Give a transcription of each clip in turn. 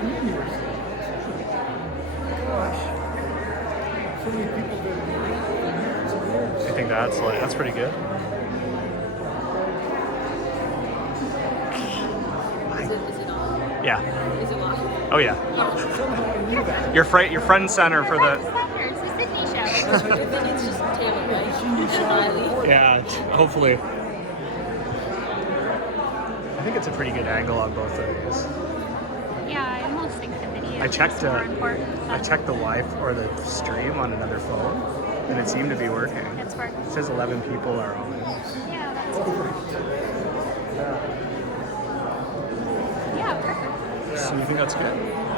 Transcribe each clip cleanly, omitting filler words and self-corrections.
I think that's pretty good. Is it on? Yeah. Is it on? Oh yeah. Your front and center for the. It's the Sydney show. Then it's just Taylor, right? Yeah, hopefully. I think it's a pretty good angle on both of these. Yeah, I almost think the video I checked is more important. I checked the Wi-Fi or the stream on another phone, and it seemed to be working. It's working. It says 11 people are on. Yeah, that's good. Yeah, perfect. So you think that's good?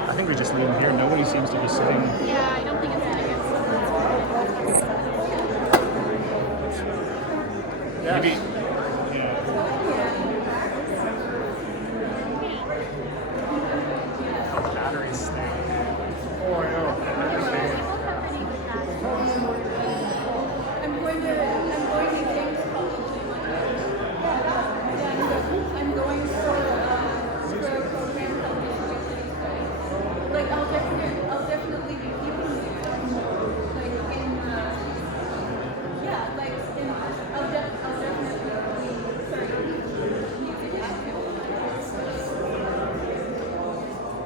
I think we just leave them here. Nobody seems to be sitting. Yeah, I don't think it's good. Maybe. Batteries snake. Oh, I know. I'm going to King's College. I'm going for a program television. Like I'll definitely be keeping it. Like in I'll definitely be starting music after.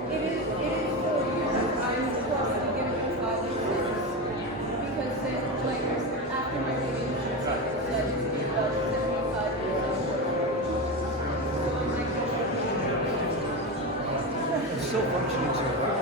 It is 4 years. I'm probably going to be 5 years. Because then, like, after my relationship, that should be about 75 years old. It's still functioning so well.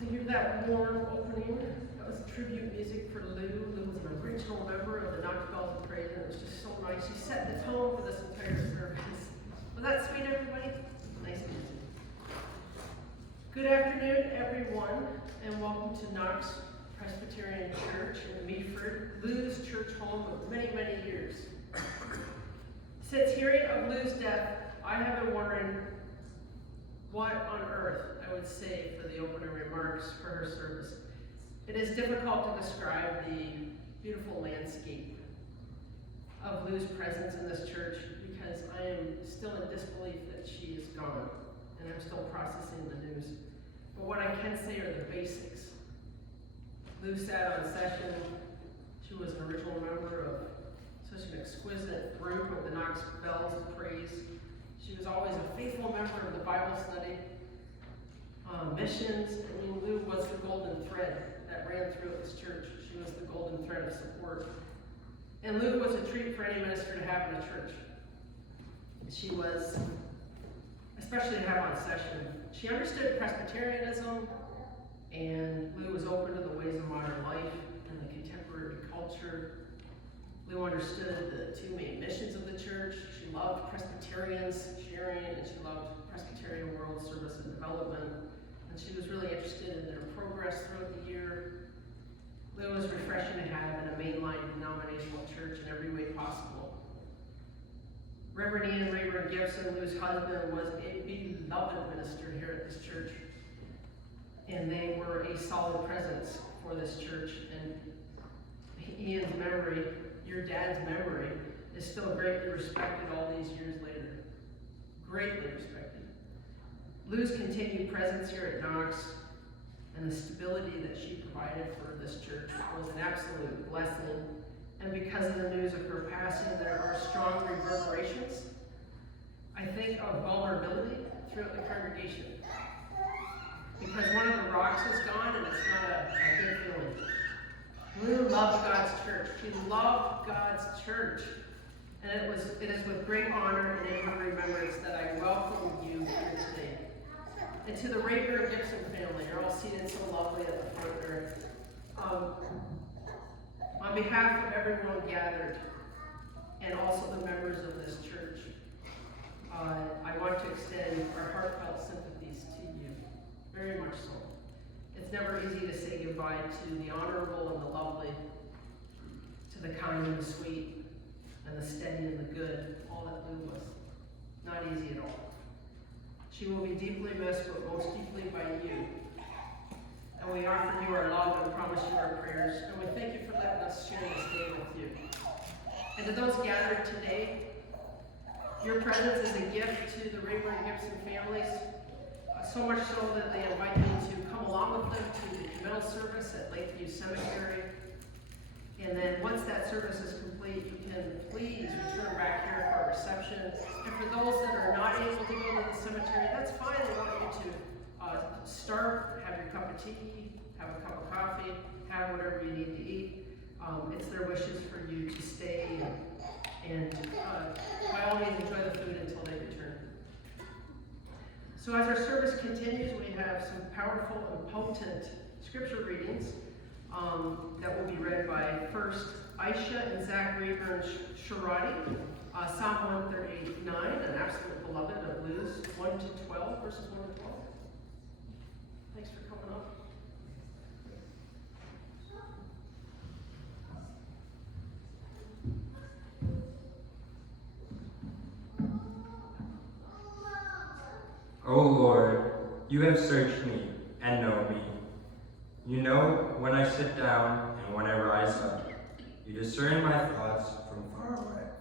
To hear that warm opening, that was tribute music for Lou. Lou was an original member of the Knox Presbyterian Church, and it was just so nice. She set the tone for this entire service. Was that sweet, everybody? Nice music. Good afternoon, everyone, and welcome to Knox Presbyterian Church in Meaford, Lou's church home of many, many years. Since hearing of Lou's death, I have been wondering what on earth I would say for the opening remarks for her service. It is difficult to describe the beautiful landscape of Lou's presence in this church because I am still in disbelief that she is gone, and I'm still processing the news. But what I can say are the basics. Lou sat on session. She was an original member of such an exquisite group of the Knox Bells of Praise. She was always a faithful member of the Bible study, missions. I mean, Lou was the golden thread that ran through this church. She was the golden thread of support. And Lou was a treat for any minister to have in a church. She was, especially to have on session. She understood Presbyterianism, and Lou was open to the ways of modern life and the contemporary culture. Lou understood the two main missions of the church. She loved Presbyterians sharing, and she loved Presbyterian world service and development. And she was really interested in their progress throughout the year. Lou is refreshing to have in a mainline denominational church in every way possible. Reverend Ian Raeburn-Gibson, Lou's husband, was a beloved minister here at this church. And they were a solid presence for this church. And Ian's memory, your dad's memory, is still greatly respected all these years later. Greatly respected. Lou's continued presence here at Knox and the stability that she provided for this church was an absolute blessing. And because of the news of her passing, there are strong reverberations, I think, of vulnerability throughout the congregation. Because one of the rocks is gone, and it's not a good feeling. Lou loved God's church. She loved God's church. And it is with great honor and in her remembrance that I welcome you here today. And to the Raeburn-Gibson family, you're all seated so lovely at the front there. On behalf of everyone gathered, and also the members of this church, I want to extend our heartfelt sympathies to you, very much so. It's never easy to say goodbye to the honorable and the lovely, to the kind and the sweet, and the steady and the good, all that Lou was. Not easy at all. She will be deeply missed, but most deeply by you. And we offer you our love and promise you our prayers. And we thank you for letting us share this day with you. And to those gathered today, your presence is a gift to the Raeburn-Gibson families. So much so that they invite you to come along with them to the communal service at Lakeview Cemetery. And then once that service is complete, you can please return back here for a reception. And for those that are not able to go to the cemetery, that's fine. They want you to start, have your cup of tea, have a cup of coffee, have whatever you need to eat. It's their wishes for you to stay and by all means enjoy the food until they return. So as our service continues, we have some powerful and potent scripture readings that will be read by first Aisha and Zach Raeburn-Sharati, Psalm 139, an absolute beloved of Lou's, 1 to 12, verses 1 to 12. Thanks for coming up. O Lord, you have searched me and know me. You know when I sit down and when I rise up. You discern my thoughts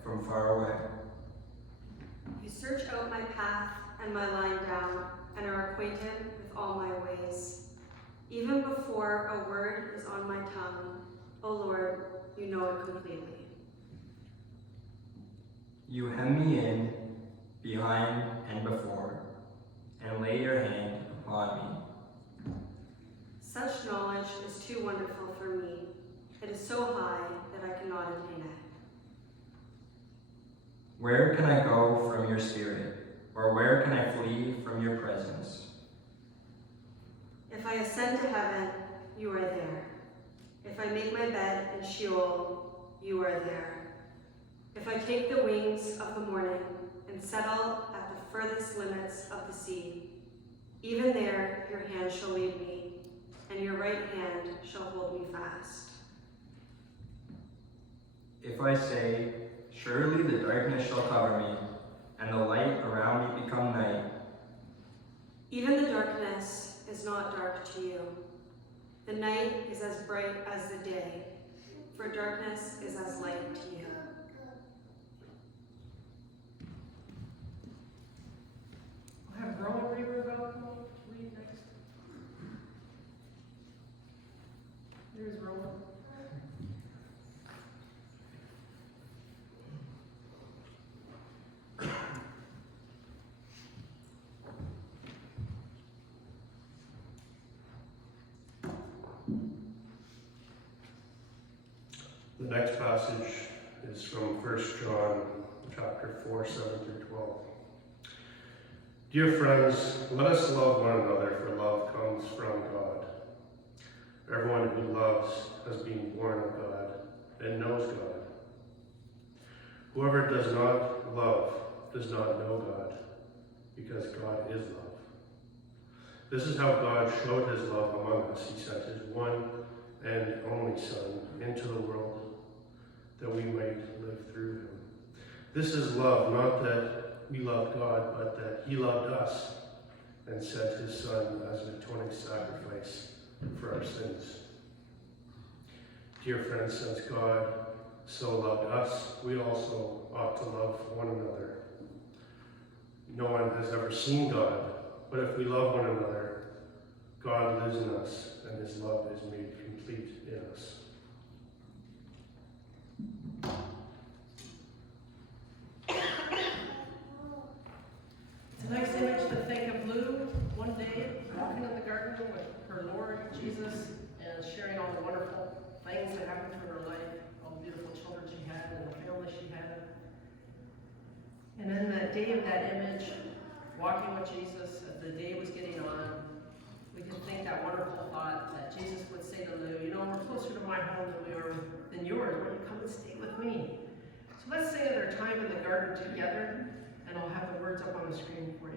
from far away. You search out my path and my lying down, and are acquainted with all my ways. Even before a word is on my tongue, O Lord, you know it completely. You hem me in, behind and before, and lay your hand upon me. Such knowledge is too wonderful for me. It is so high that I cannot attain it. Where can I go from your spirit, or where can I flee from your presence? If I ascend to heaven, you are there. If I make my bed in Sheol, you are there. If I take the wings of the morning and settle at the furthest limits of the sea, even there your hand shall lead me, and your right hand shall hold me fast. If I say, surely the darkness shall cover me, and the light around me become night. Even the darkness is not dark to you. The night is as bright as the day, for darkness is as light to you. We'll have Rowan Raeburn come up to read next. Here's Rowan. The next passage is from 1 John chapter 4, 7 through 12. Dear friends, let us love one another, for love comes from God. Everyone who loves has been born of God and knows God. Whoever does not love does not know God, because God is love. This is how God showed his love among us. He sent his one and only Son into the world, that we might live through him. This is love, not that we loved God, but that he loved us and sent his Son as an atoning sacrifice for our sins. Dear friends, since God so loved us, we also ought to love one another. No one has ever seen God, but if we love one another, God lives in us, and his love is made complete in us. It's a nice image to think of Lou one day walking in the garden with her Lord Jesus and sharing all the wonderful things that happened to her life, all the beautiful children she had and the family she had. And then that day of that image, walking with Jesus, as the day was getting on, we can think that wonderful thought that Jesus would say to Lou, you know, we're closer to my home than yours. Why don't you come and stay with me? So let's sing their time in the garden together, and I'll have the words up on the screen for you.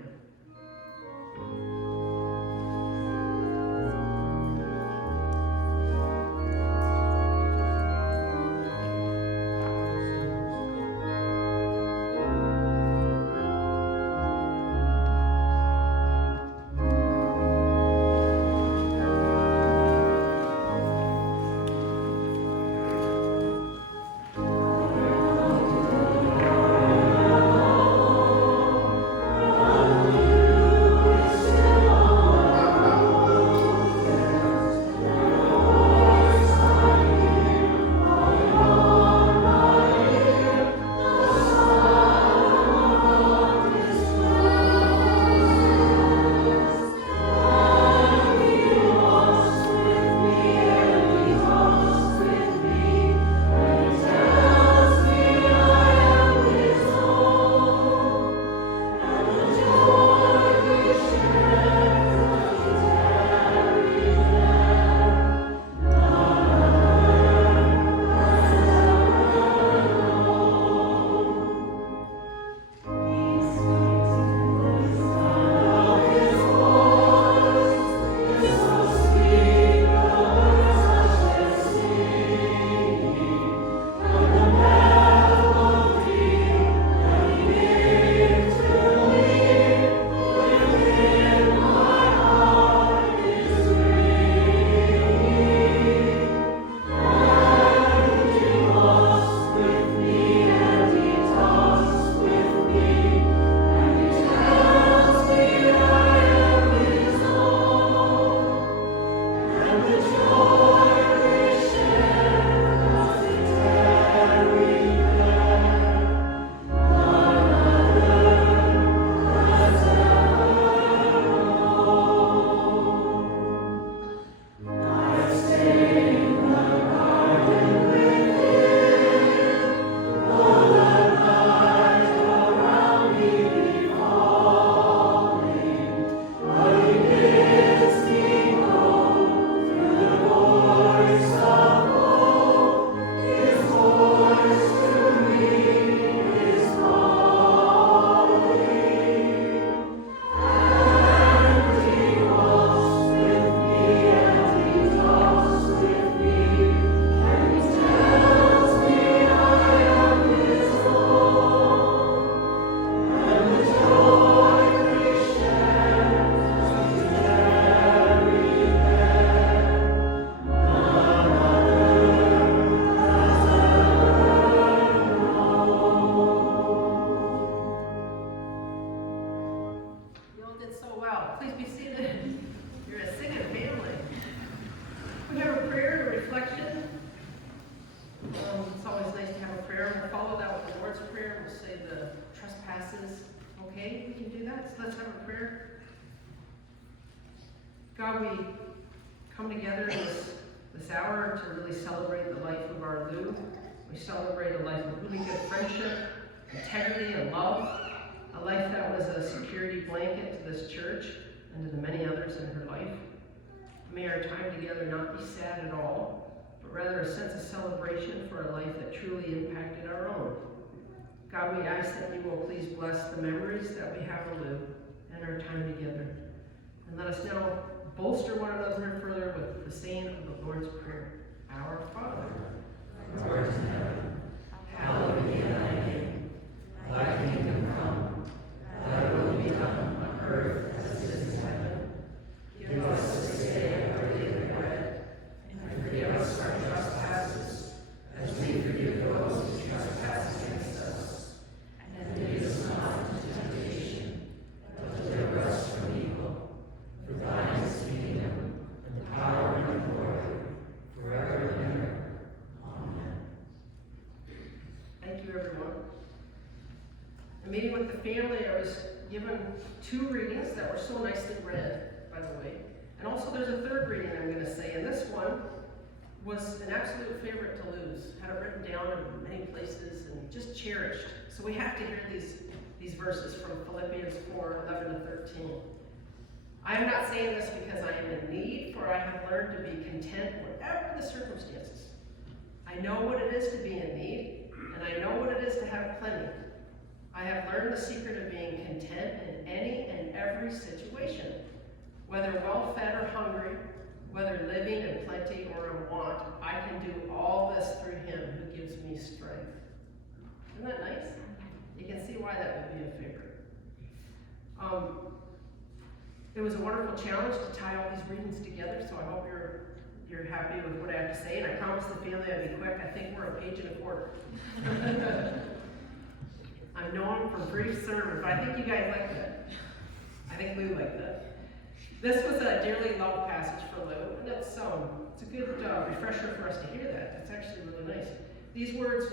God, we come together in this hour to really celebrate the life of our Lou. We celebrate a life of really good friendship, integrity, and love. A life that was a security blanket to this church and to the many others in her life. May our time together not be sad at all, but rather a sense of celebration for a life that truly impacted our own. God, we ask that you will please bless the memories that we have of Lou and our time together. And let us now bolster one another further with the saying of the Lord's Prayer. Our Father, who art in heaven, hallowed be thy name. Thy kingdom come, thy will be done on earth as it is in heaven. Give us this day our daily bread, and forgive us our trespasses, as we forgive those who trespass against us. And lead us not into temptation, but deliver us from evil. For thine is the kingdom, and the power, and the glory, forever and ever. Amen. thank you, everyone. In meeting with the family, I was given 2 readings that were so nicely read, by the way. And also there's a 3rd reading I'm going to say, and this one was an absolute favorite to lose. Had it written down in many places and just cherished. So we have to hear these verses from Philippians 4:11-13. I am not saying this because I am in need, for I have learned to be content whatever the circumstances. I know what it is to be in need, and I know what it is to have plenty. I have learned the secret of being content in any and every situation, whether well-fed or hungry, whether living in plenty or in want. I can do all this through him who gives me strength. Isn't that nice? You can see why that would be a favorite. It was a wonderful challenge to tie all these readings together, so I hope you're happy with what I have to say, and I promise the family I'll be quick. I think we're a page and a quarter. I'm known for brief sermons, but I think you guys like that. I think Lou liked that. This was a dearly loved passage for Lou, and it's a good refresher for us to hear that. It's actually really nice. These words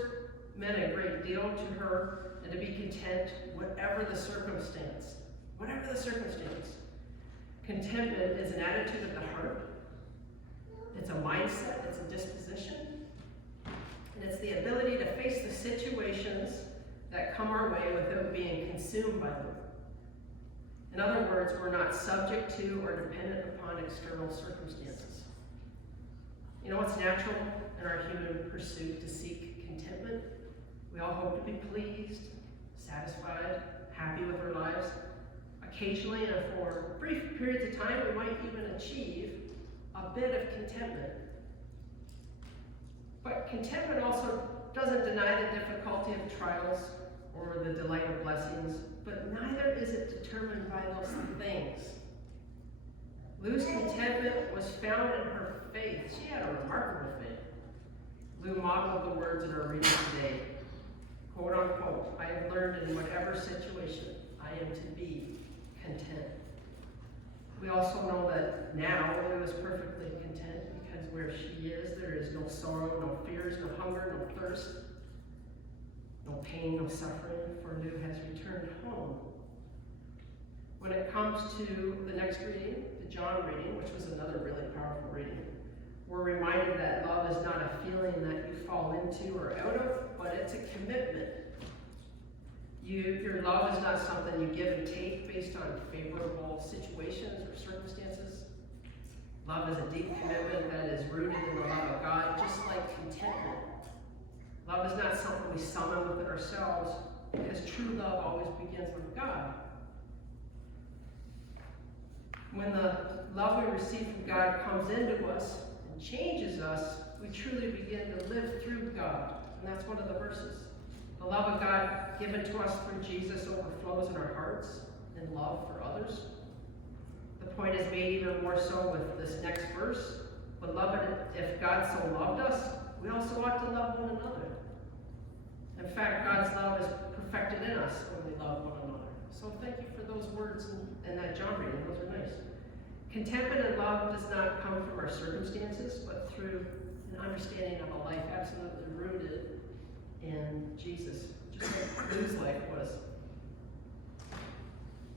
meant a great deal to her, and to be content whatever the circumstance. Whatever the circumstance. Contentment is an attitude of the heart. It's a mindset, it's a disposition, and it's the ability to face the situations that come our way without being consumed by them. In other words, we're not subject to or dependent upon external circumstances. You know, it's natural in our human pursuit to seek contentment. We all hope to be pleased, satisfied, happy with our lives. Occasionally, and for brief periods of time, we might even achieve a bit of contentment. But contentment also doesn't deny the difficulty of trials or the delight of blessings, but neither is it determined by those things. Lou's contentment was found in her faith. She had a remarkable faith. Lou modeled the words in our reading today. Quote unquote, I have learned in whatever situation I am to be content. We also know that now Lou is perfectly content because where she is, there is no sorrow, no fears, no hunger, no thirst, no pain, no suffering, for Lou has returned home. When it comes to the next reading, the John reading, which was another really powerful reading, we're reminded that love is not a feeling that you fall into or out of, but it's a commitment. Your love is not something you give and take based on favorable situations or circumstances. Love is a deep commitment that is rooted in the love of God, just like contentment. Love is not something we summon within ourselves, because true love always begins with God. When the love we receive from God comes into us and changes us, we truly begin to live through God. And that's one of the verses. The love of God given to us through Jesus overflows in our hearts in love for others. The point is made even more so with this next verse. Beloved, if God so loved us, we also ought to love one another. In fact, God's love is perfected in us when we love one another. So thank you for those words in that John reading. Those are nice. Contentment and love does not come from our circumstances, but through an understanding of a life absolutely rooted in Jesus, just like Lou's life was.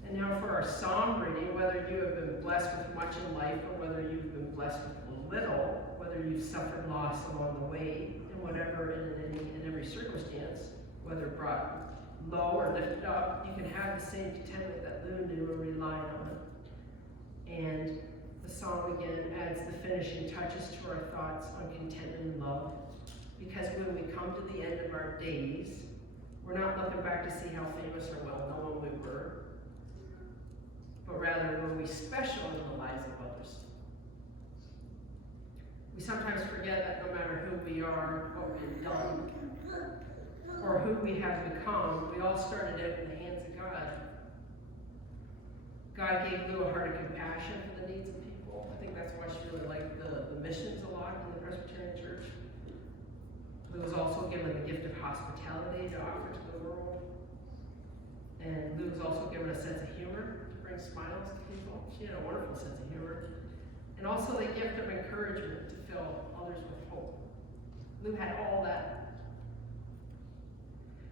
And now for our psalm reading, whether you have been blessed with much in life or whether you've been blessed with little, whether you've suffered loss along the way, and whatever in every circumstance, whether brought low or lifted up, you can have the same contentment that Lou knew and relied on. And the song again adds the finishing touches to our thoughts on contentment and love. Because when we come to the end of our days, we're not looking back to see how famous or well-known we were, but rather were we special in the lives of others. We sometimes forget that no matter who we are, what we've done, or who we have become, we all started out in the hands of God. God gave Lou a heart of compassion for the needs of people. I think that's why she really liked the missions a lot in the Presbyterian Church. Lou was also given the gift of hospitality to offer to the world. And Lou was also given a sense of humor to bring smiles to people. She had a wonderful sense of humor. And also the gift of encouragement to fill others with hope. Lou had all that.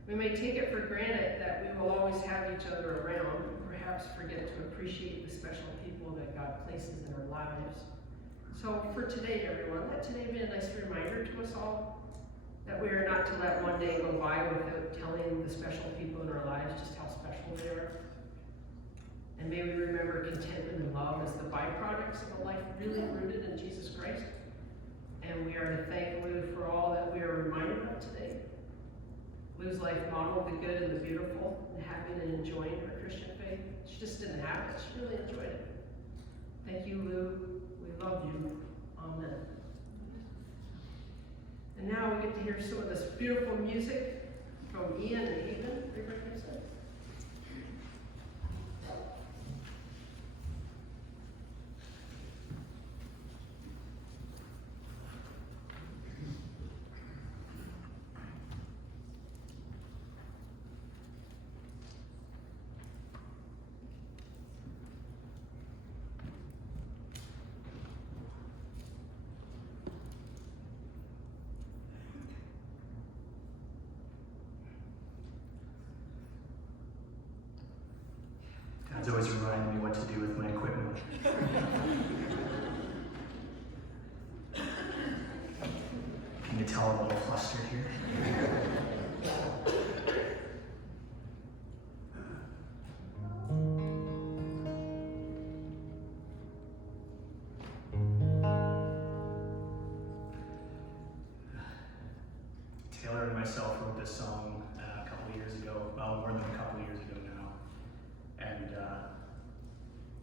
We may take it for granted that we will always have each other around, and perhaps forget to appreciate the special people that God places in our lives. So for today, everyone, let today be a nice reminder to us all that we are not to let one day go by without telling the special people in our lives just how special they are. And may we remember contentment and love as the byproducts of a life really rooted in Jesus Christ. And we are to thank Lou for all that we are reminded of today. Lou's life modeled the good and the beautiful, and having and enjoying her Christian faith. She just didn't have it, she really enjoyed it. Thank you, Lou. We love you. Amen. And now we get to hear some of this beautiful music from Ian and Haven. Raeburn-Gibson. God's always reminding me what to do with my equipment. Can you tell I'm a little flustered here? Taylor and myself wrote this song a couple of years ago, well, more than a couple of years ago now. And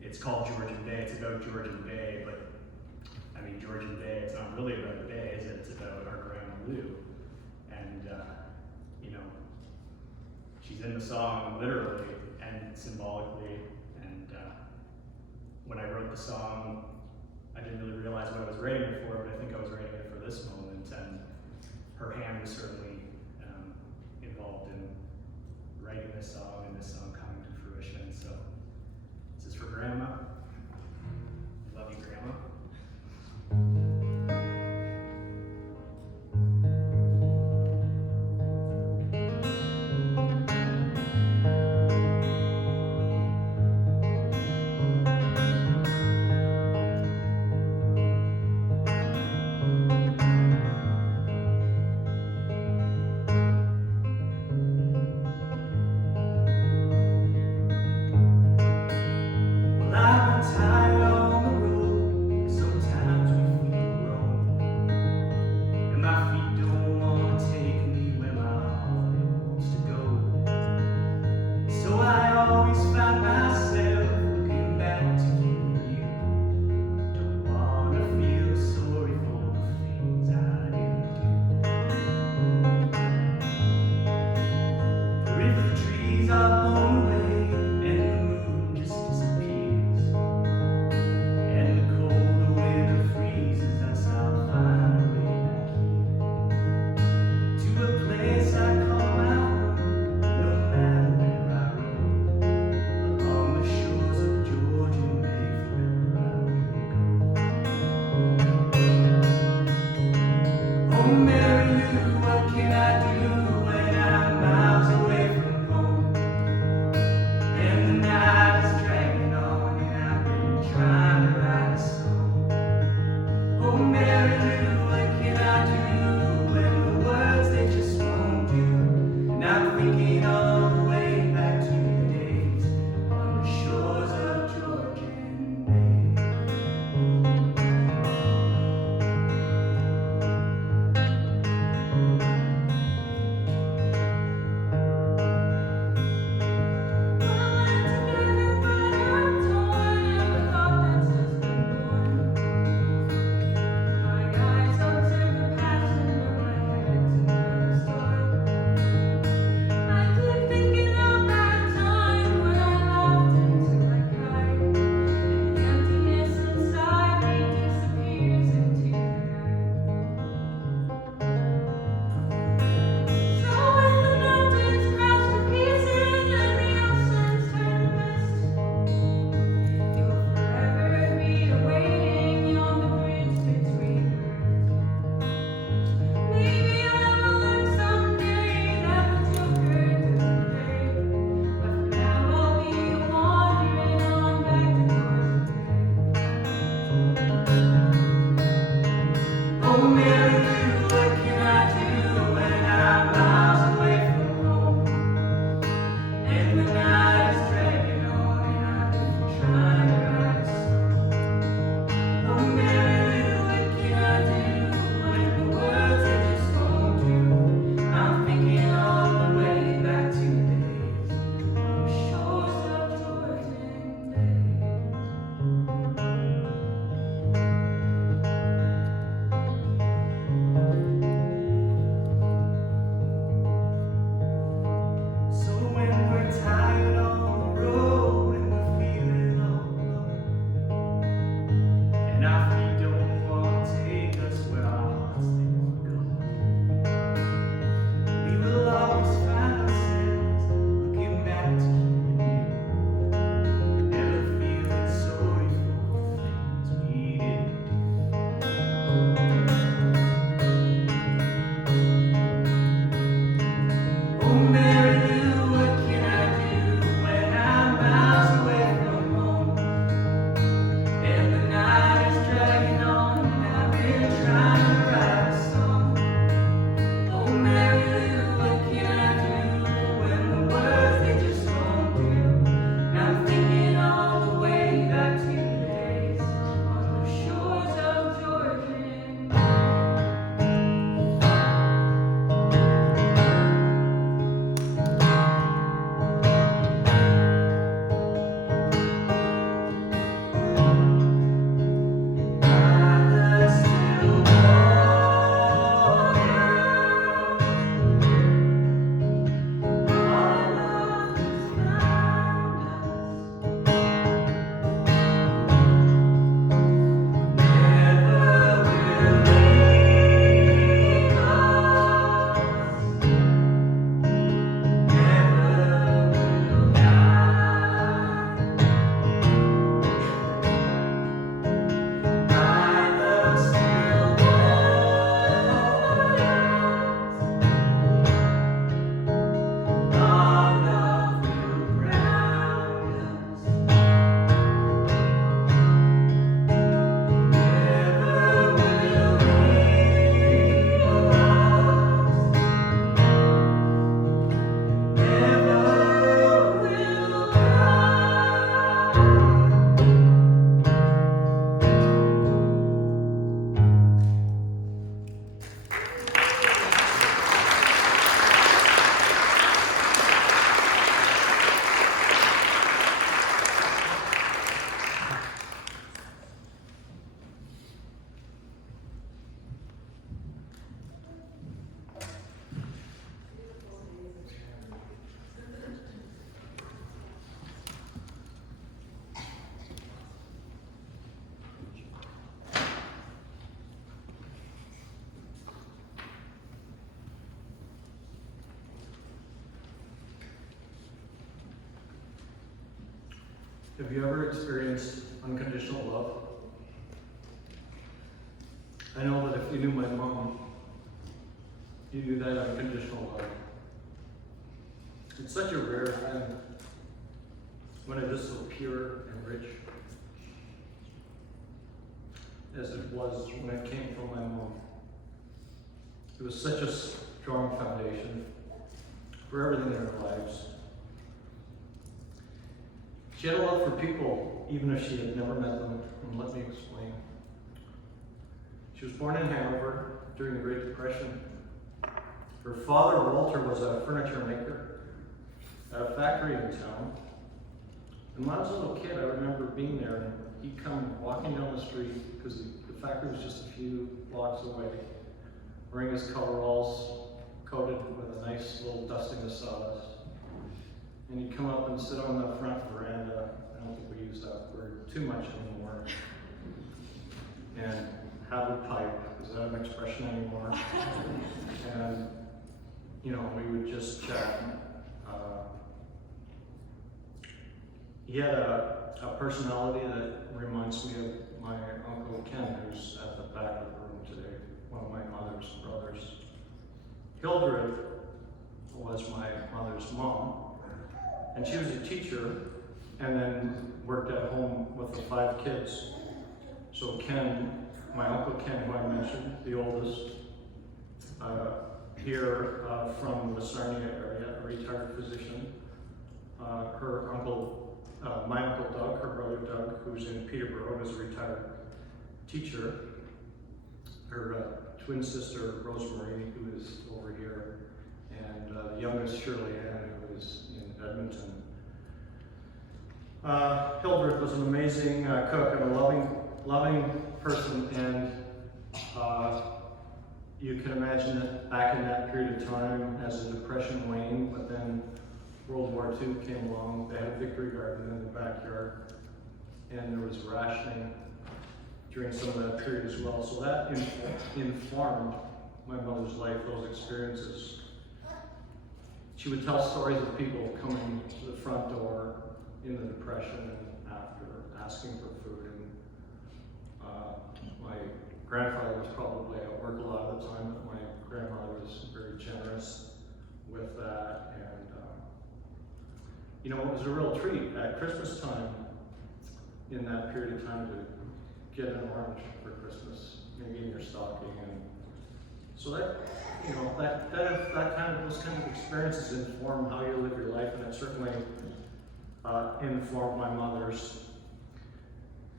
it's called Georgian Bay. It's about Georgian Bay, but I mean, Georgian Bay, it's not really about the bay, is it? It's about our grandma Lou. And, you know, she's in the song literally and symbolically. And when I wrote the song, I didn't really realize what I was writing it for, but I think I was writing it for this moment. And her hand was certainly involved in writing this song and this song coming to fruition. So this is for Grandma. Love you, Grandma. Have you ever experienced unconditional love? I know that if you knew my mom, you knew that unconditional love. It's such a rare thing when it is so pure and rich as it was when it came from my mom. It was such a strong foundation for everything in our lives. She had a love for people, even if she had never met them, and let me explain. She was born in Hanover during the Great Depression. Her father, Walter, was a furniture maker at a factory in town. And when I was a little kid, I remember being there, and he'd come walking down the street, because the factory was just a few blocks away, wearing his coveralls, coated with a nice little dusting of sawdust. And he'd come up and sit on the front veranda. I don't think we use that word too much anymore. And have a pipe. Is that an expression anymore? And, you know, we would just chat. He had a personality that reminds me of my Uncle Ken, who's at the back of the room today, one of my mother's brothers. Hildred was my mother's mom. And she was a teacher and then worked at home with the 5 kids. So Ken, my Uncle Ken, who I mentioned, the oldest, here from the Sarnia area, a retired physician. Her uncle, my Uncle Doug, her brother Doug, who's in Peterborough, is a retired teacher. Her twin sister, Rosemary, who is over here, and the youngest, Shirley Ann, who is in Edmonton. Hildred was an amazing cook and a loving person, and you can imagine that back in that period of time as the Depression waned, but then World War II came along. They had a Victory Garden in the backyard, and there was rationing during some of that period as well. So that informed my mother's life, those experiences. She would tell stories of people coming to the front door in the Depression and after, asking for food. And my grandfather was probably at work a lot of the time, but my grandmother was very generous with that. And you know, it was a real treat at Christmas time in that period of time to get an orange for Christmas, maybe in your stocking. And so that, you know, those kind of experiences inform how you live your life, and it certainly informed my mother's.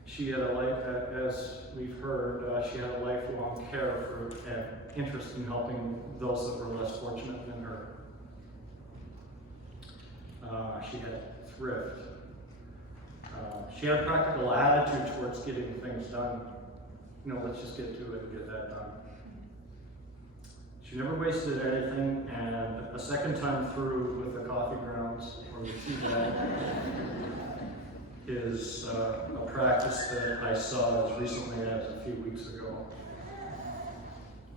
She had a life, as we've heard, she had a lifelong care for and interest in helping those that were less fortunate than her. She had thrift. She had a practical attitude towards getting things done. You know, let's just get to it and get that done. She never wasted anything, and a second time through with the coffee grounds or the tea bag is a practice that I saw as recently as a few weeks ago.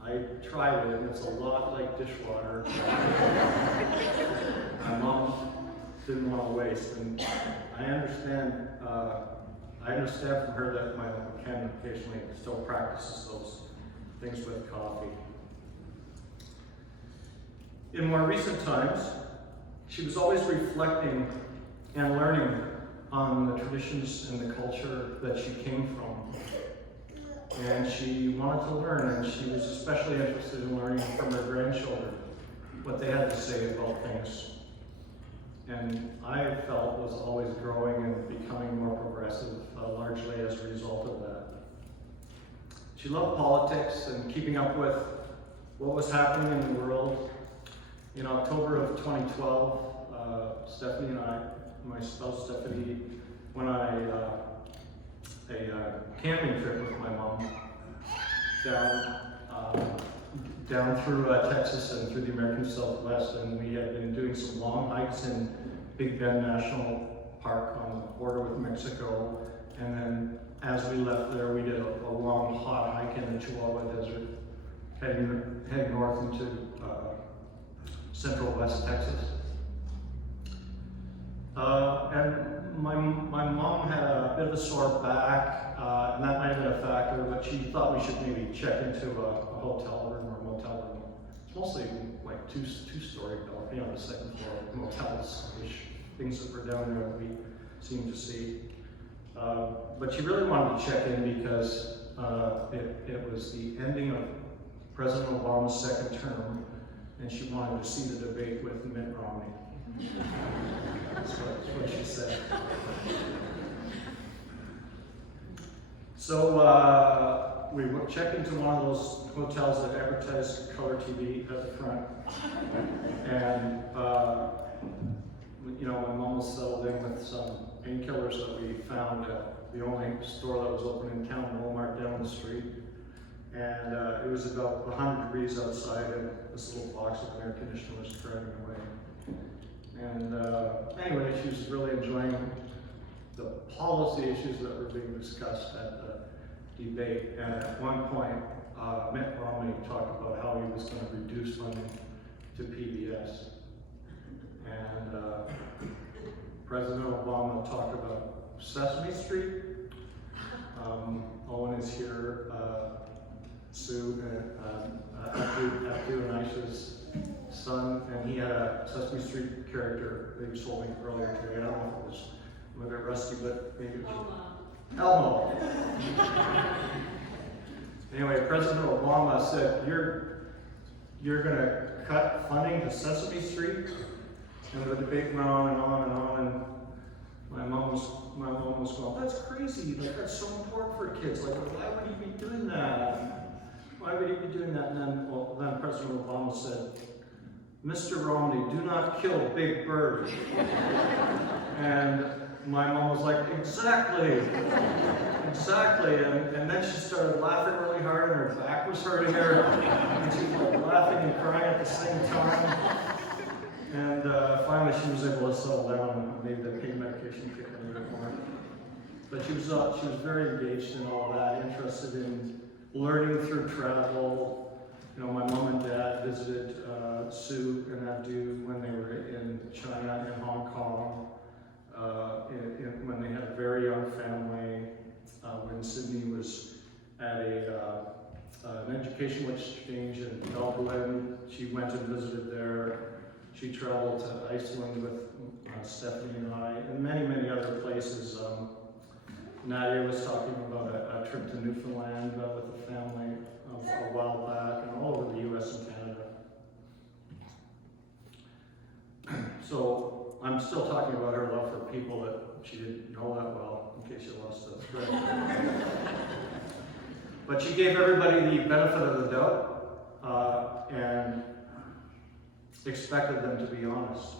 I tried it, and it's a lot like dishwater. My mom didn't want to waste, and I understand from her that my Uncle Ken occasionally still practices those things with coffee. In more recent times, she was always reflecting and learning on the traditions and the culture that she came from. And she wanted to learn, and she was especially interested in learning from her grandchildren what they had to say about things. And I felt was always growing and becoming more progressive, largely as a result of that. She loved politics and keeping up with what was happening in the world. In October of 2012, Stephanie and I, my spouse Stephanie, went on a camping trip with my mom down through Texas and through the American Southwest, and we had been doing some long hikes in Big Bend National Park on the border with Mexico, and then as we left there, we did a long hot hike in the Chihuahua Desert, heading north into central West Texas. And my mom had a bit of a sore back, and that might have been a factor, but she thought we should maybe check into a hotel room or a motel room. It's mostly like two-story building, on the second floor, motels-ish, things that were down there that we seemed to see. But she really wanted to check in because it was the ending of President Obama's second term, and she wanted to see the debate with Mitt Romney. That's what she said. So we checked into one of those hotels that advertised color TV at the front, and you know, my mom was settled in with some painkillers that we found at the only store that was open in town, Walmart down the street. And it was about 100 degrees outside, and this little box of air conditioner was driving away. And anyway, she was really enjoying the policy issues that were being discussed at the debate. And at one point, Mitt Romney talked about how he was going to reduce funding to PBS. And President Obama talked about Sesame Street. Owen is here. Sue and Abdu and Aisha's son, and he had a Sesame Street character that he told me earlier today. I don't know if it was a little bit rusty, but maybe it was Elmo. Anyway, President Obama said, you're going to cut funding to Sesame Street? And the debate went on and on and on, and my mom was going, that's crazy, like that's so important for kids, like why would he be doing that? Why would he be doing that? And then President Obama said, Mr. Romney, do not kill Big Bird. And my mom was like, exactly. And then she started laughing really hard, and her back was hurting her, and she was like laughing and crying at the same time. And finally she was able to settle down, and maybe the pain medication kicked in a little bit more. But she was very engaged in all that, interested in learning through travel. You know, my mom and dad visited Sue and Abdu when they were in China and Hong Kong, when they had a very young family, when Sydney was at an educational exchange in Dublin. She went and visited there. She traveled to Iceland with Stephanie and I, and many, many other places. Nadia was talking about a trip to Newfoundland with the family a while back, and all over the US and Canada. So I'm still talking about her love for people that she didn't know that well, in case she lost the thread. But she gave everybody the benefit of the doubt, and expected them to be honest.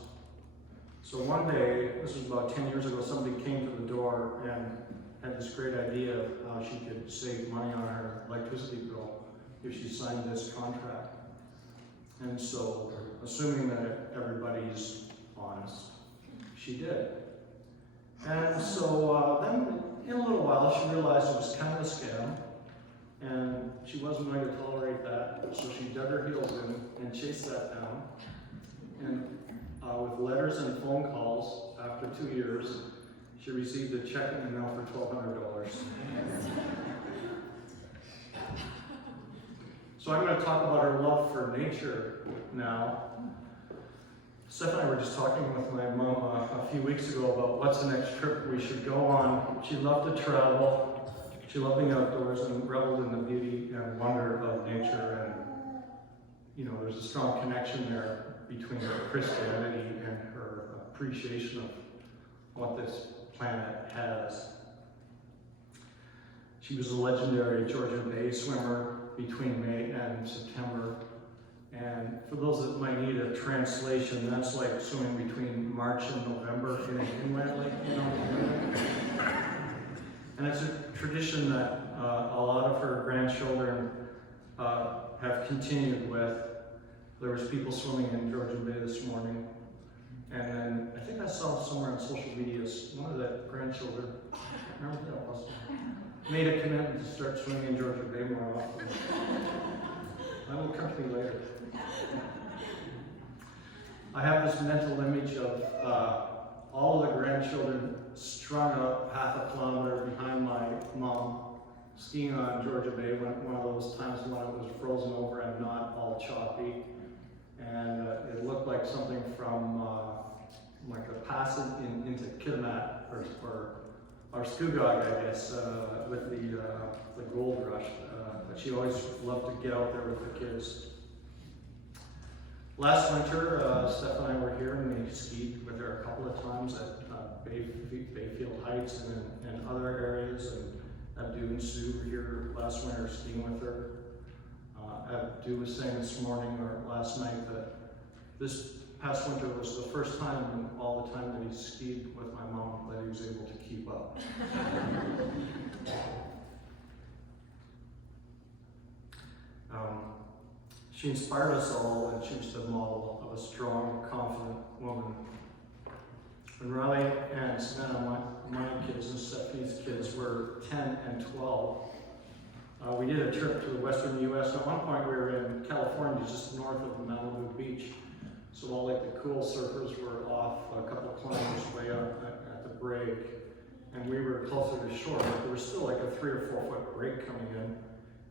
So one day, this was about 10 years ago, somebody came to the door and had this great idea of how she could save money on her electricity bill if she signed this contract. And so, assuming that everybody's honest, she did. And so then, in a little while, she realized it was kind of a scam, and she wasn't going to tolerate that, so she dug her heels in and chased that down. And with letters and phone calls, after 2 years, she received a check in the mail for $1,200. So I'm going to talk about her love for nature now. Steph and I were just talking with my mom a few weeks ago about what's the next trip we should go on. She loved to travel. She loved being outdoors and reveled in the beauty and wonder of nature. And, you know, there's a strong connection there between her Christianity and her appreciation of what this planet has. She was a legendary Georgian Bay swimmer between May and September. And for those that might need a translation, that's like swimming between March and November in an inlet lake, you know. And it's a tradition that a lot of her grandchildren have continued with. There was people swimming in Georgian Bay this morning. And then I think I saw somewhere on social media, one of the grandchildren, I remember who that was, made a commitment to start swimming in Georgian Bay more often. That will come to me later. I have this mental image of all of the grandchildren strung up half a kilometer behind my mom, skiing on Georgia Bay, one of those times when it was frozen over and not all choppy. And it looked like something from like a passage into Kitimat or Scugog, I guess, with the gold rush. But she always loved to get out there with the kids. Last winter, Steph and I were here, and we skied with her a couple of times at Bayfield Heights and other areas. And Abdu and Sue were here last winter skiing with her. Abdu was saying this morning or last night that this past winter was the first time in all the time that he skied with my mom that he was able to keep up. She inspired us all, and she was the model of a strong, confident woman. When Riley and Savannah, my kids and Stephanie's kids, were 10 and 12, we did a trip to the western U.S. At one point, we were in California, just north of Malibu Beach. So all like the cool surfers were off a couple of kilometers way up at the break, and we were closer to shore, but there was still like a 3 or 4 foot break coming in.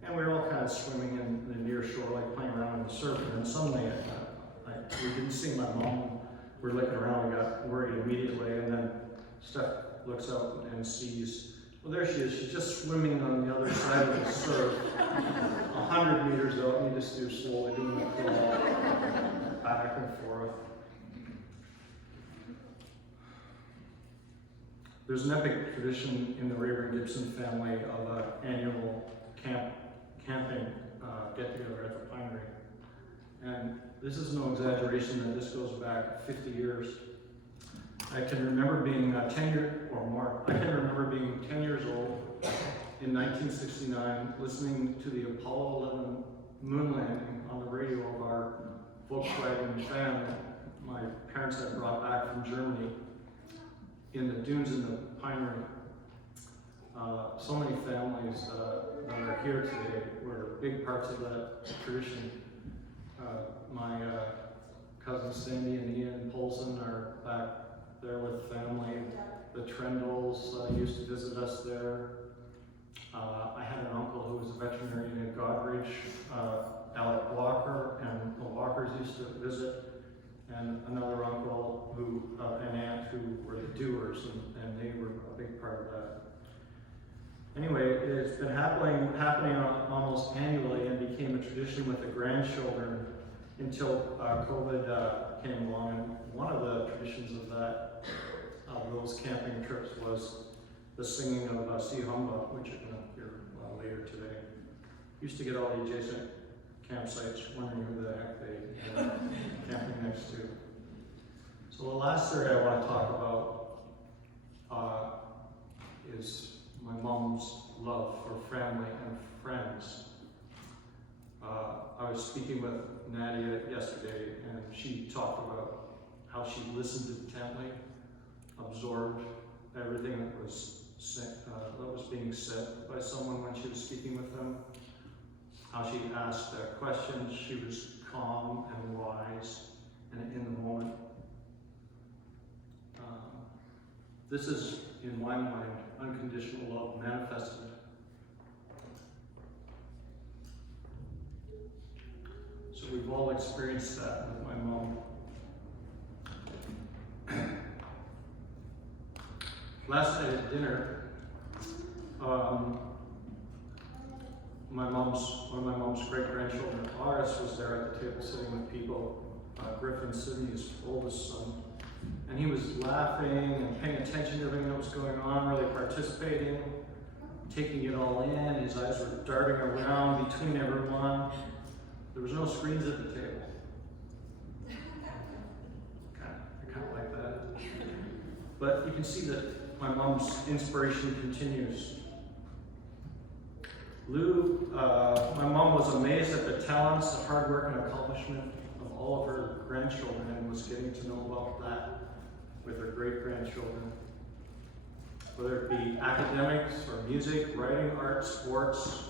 And we were all kind of swimming in the near shore, like playing around in the surf. And suddenly, we didn't see my mom. We were looking around, we got worried immediately. And then Steph looks out and sees Well, there she is. She's just swimming on the other side of the surf. 100 meters out, and you just do slowly doing the crawl back and forth. There's an epic tradition in the Raeburn-Gibson family of an annual camping get-together at the Pinery. And this is no exaggeration that this goes back 50 years. I can remember being 10 years or more. I can remember being 10 years old in 1969, listening to the Apollo 11 moon landing on the radio of our Volkswagen van that my parents had brought back from Germany in the dunes in the Pinery. So many families that are here today were big parts of that tradition. My cousins Sandy and Ian Polson are back there with family. The Trendles used to visit us there. I had an uncle who was a veterinarian in Godrich, Alec Walker, and the Walkers used to visit, and another uncle and aunt who were the Doers, and they were a big part of that. Anyway, it's been happening almost annually and became a tradition with the grandchildren until COVID came along. And one of the traditions of those camping trips was the singing of Si Humba, which you're going to hear later today. Used to get all the adjacent campsites wondering who the heck they were camping next to. So the last third I want to talk about is my mom's love for family and friends. I was speaking with Nadia yesterday, and she talked about how she listened intently, absorbed everything that was being said by someone when she was speaking with them. How she asked questions. She was calm and wise and in the moment. This is, in my mind, unconditional love manifested. So we've all experienced that with my mom. Last night at dinner, one of my mom's great-grandchildren, Aris, was there at the table sitting with people, Griffin, Sydney's oldest son. And he was laughing and paying attention to everything that was going on, really participating, taking it all in. His eyes were darting around between everyone. There was no screens at the table. I kind of like that. But you can see that my mom's inspiration continues. My mom was amazed at the talents, the hard work, and accomplishment of all of her grandchildren, and was getting to know about that with her great-grandchildren. Whether it be academics or music, writing, art, sports,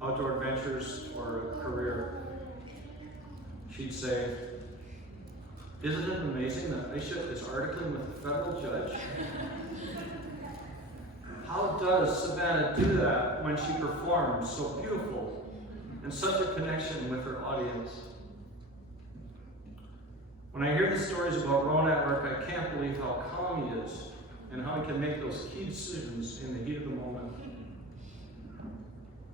outdoor adventures, or a career. She'd say, "Isn't it amazing that Aisha is articling with a federal judge? How does Savannah do that when she performs so beautiful and such a connection with her audience?" When I hear the stories about Rowan at work, I can't believe how calm he is and how he can make those key decisions in the heat of the moment.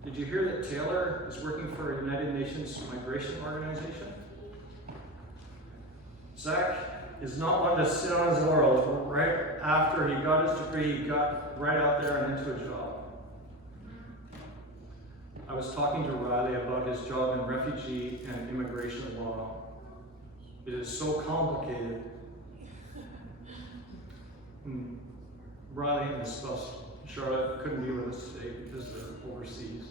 Did you hear that Taylor is working for a United Nations migration organization? Zach is not one to sit on his laurels. Right after he got his degree, he got right out there and into a job. I was talking to Riley about his job in refugee and immigration law. It is so complicated. Riley and his spouse, Charlotte, couldn't be with us today because they're overseas.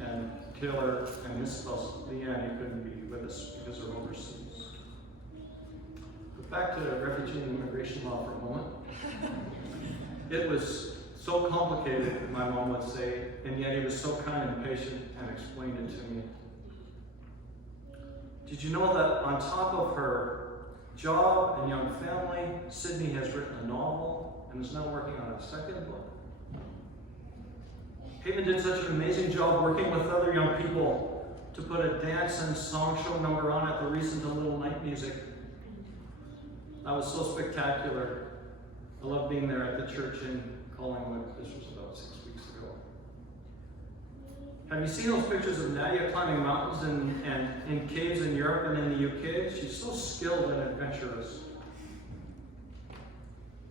And Taylor and his spouse, Leanne, couldn't be with us because they're overseas. But back to refugee and immigration law for a moment. It was so complicated, my mom would say, and yet he was so kind and patient and explained it to me. Did you know that on top of her job and young family, Sydney has written a novel and is now working on a second book? Haven did such an amazing job working with other young people to put a dance and song show number on at the recent A Little Night Music. That was so spectacular. I love being there at the church in recalling what this was about 6 weeks ago. Have you seen those pictures of Nadia climbing mountains and in caves in Europe and in the UK? She's so skilled and adventurous.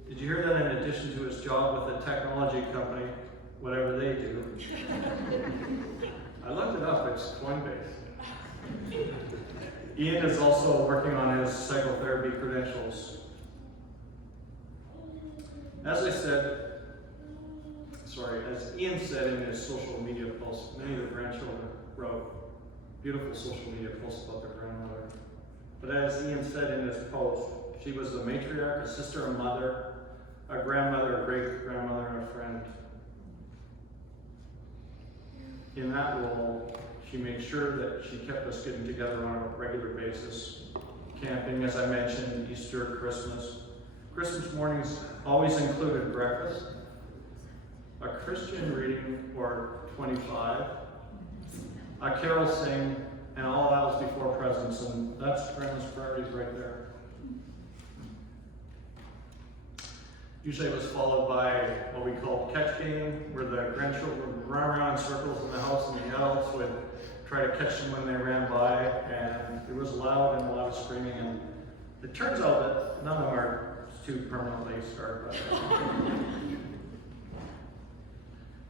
Did you hear that in addition to his job with a technology company, whatever they do? I looked it up, it's Coinbase. Ian is also working on his psychotherapy credentials. As Ian said in his social media post, many of the grandchildren wrote beautiful social media posts about their grandmother. But as Ian said in his post, she was a matriarch, a sister, a mother, a grandmother, a great-grandmother, and a friend. In that role, she made sure that she kept us getting together on a regular basis. Camping, as I mentioned, Easter, Christmas. Christmas mornings always included breakfast, a Christian reading or 25, a carol sing, and all aisles before presents, and that's Grandma's priorities right there. Usually it was followed by what we called catch game, where the grandchildren would run around in circles in the house and the adults would try to catch them when they ran by, and it was loud and a lot of screaming, and it turns out that none of them are too permanently scarred by that.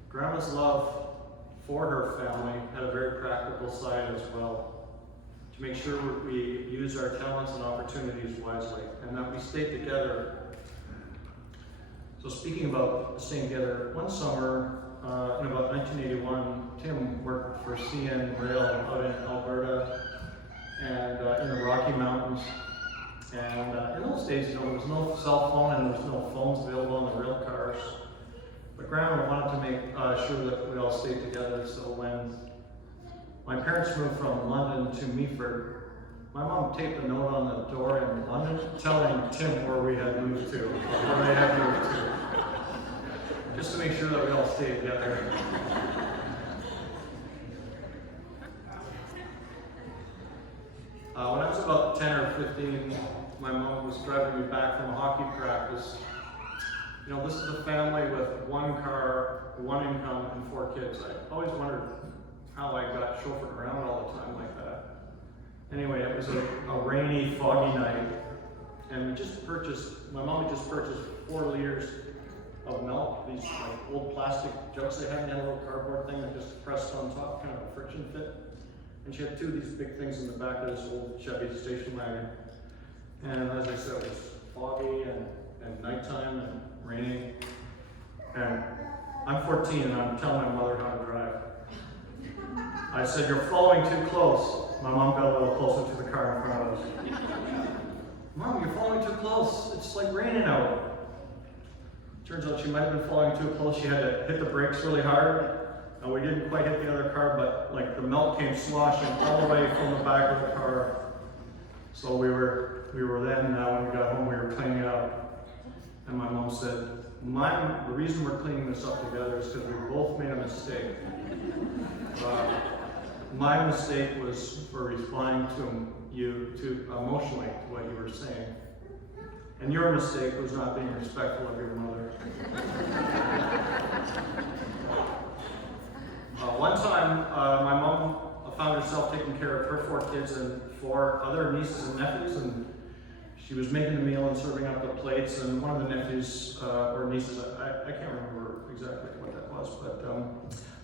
Grandma's love for her family had a very practical side as well, to make sure we use our talents and opportunities wisely, and that we stay together. So speaking about staying together, one summer in about 1981, Tim worked for CN Rail out in Alberta and in the Rocky Mountains. And in those days, there was no cell phone and there was no phones available on the rail cars. But Grandma wanted to make sure that we all stayed together. So when my parents moved from London to Meaford, my mom taped a note on the door in London telling Tim where we had moved to, where they had moved to, just to make sure that we all stayed together. When I was about 10 or 15, my mom was driving me back from a hockey practice. You know, this is a family with one car, one income, and 4 kids. I always wondered how I got chauffeured around all the time like that. Anyway, it was a rainy, foggy night, and my mom had just purchased 4 liters of milk, these like old plastic jugs they had, and they had a little cardboard thing that just pressed on top, kind of a friction fit. And she had 2 of these big things in the back of this old Chevy station wagon. And as I said, it was foggy and nighttime and raining. And I'm 14 and I'm telling my mother how to drive. I said, "You're following too close." My mom got a little closer to the car in front of us. "Mom, you're following too close. It's like raining out." Turns out she might have been following too close. She had to hit the brakes really hard. And we didn't quite hit the other car, but like the milk came sloshing all the way from the back of the car. So we were then, when we got home, we were cleaning it up. And my mom said, the reason we're cleaning this up together is because we both made a mistake. My mistake was for responding to you emotionally to what you were saying. And your mistake was not being respectful of your mother. One time, my mom found herself taking care of her 4 kids and 4 other nieces and nephews, and she was making the meal and serving up the plates, and one of the nephews or nieces, I can't remember exactly what that was, but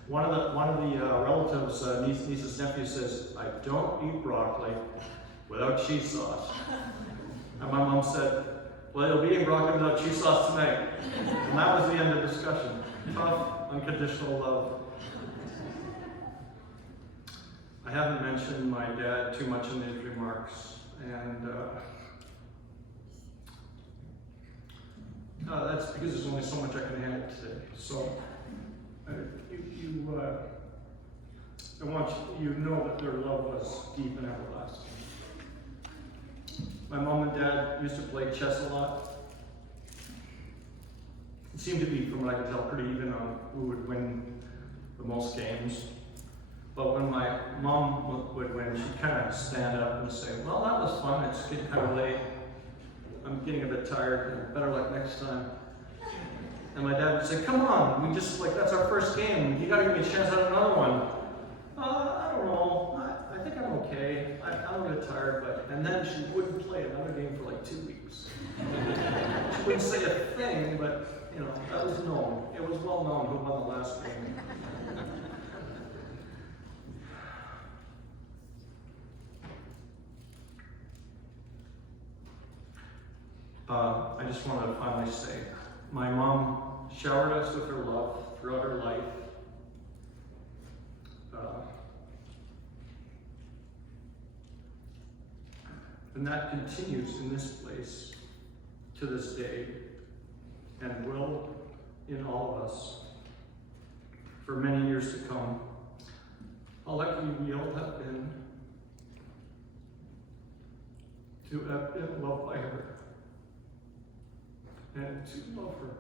one of the relatives, niece's nephew says, "I don't eat broccoli without cheese sauce." And my mom said, "Well, you'll be eating broccoli without cheese sauce tonight." And that was the end of discussion. Tough, unconditional love. I haven't mentioned my dad too much in these remarks, and that's because there's only so much I can handle today. So, I want you to know that their love was deep and everlasting. My mom and dad used to play chess a lot. It seemed to be, from what I could tell, pretty even on who would win the most games. But when my mom would win, she'd kind of stand up and say, "Well, that was fun. It's getting kind of late. I'm getting a bit tired. Better luck next time." And my dad would say, come on, that's our first game. You gotta give me a chance at another one. I don't know. I think I'm okay. I'm a bit tired, and then she wouldn't play another game for like 2 weeks. She wouldn't say a thing, but that was known. It was well known who won the last game. I just wanted to finally say, my mom showered us with her love throughout her life. And that continues in this place to this day, and will in all of us for many years to come. How lucky we all have been to have been loved by her and to love her.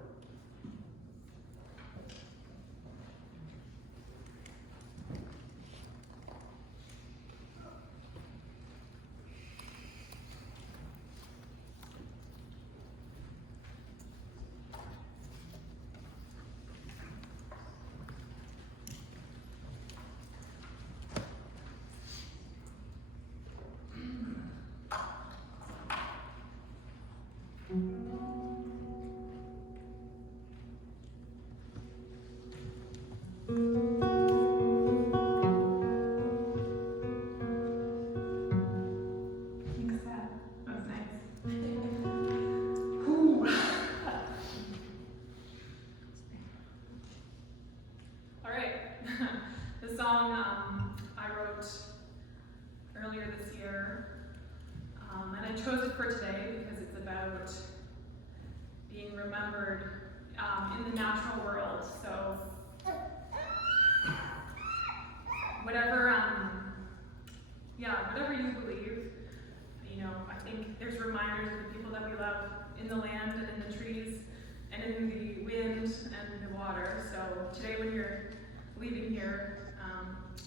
Whatever you believe, I think there's reminders of the people that we love in the land and in the trees and in the wind and the water. So today when you're leaving here,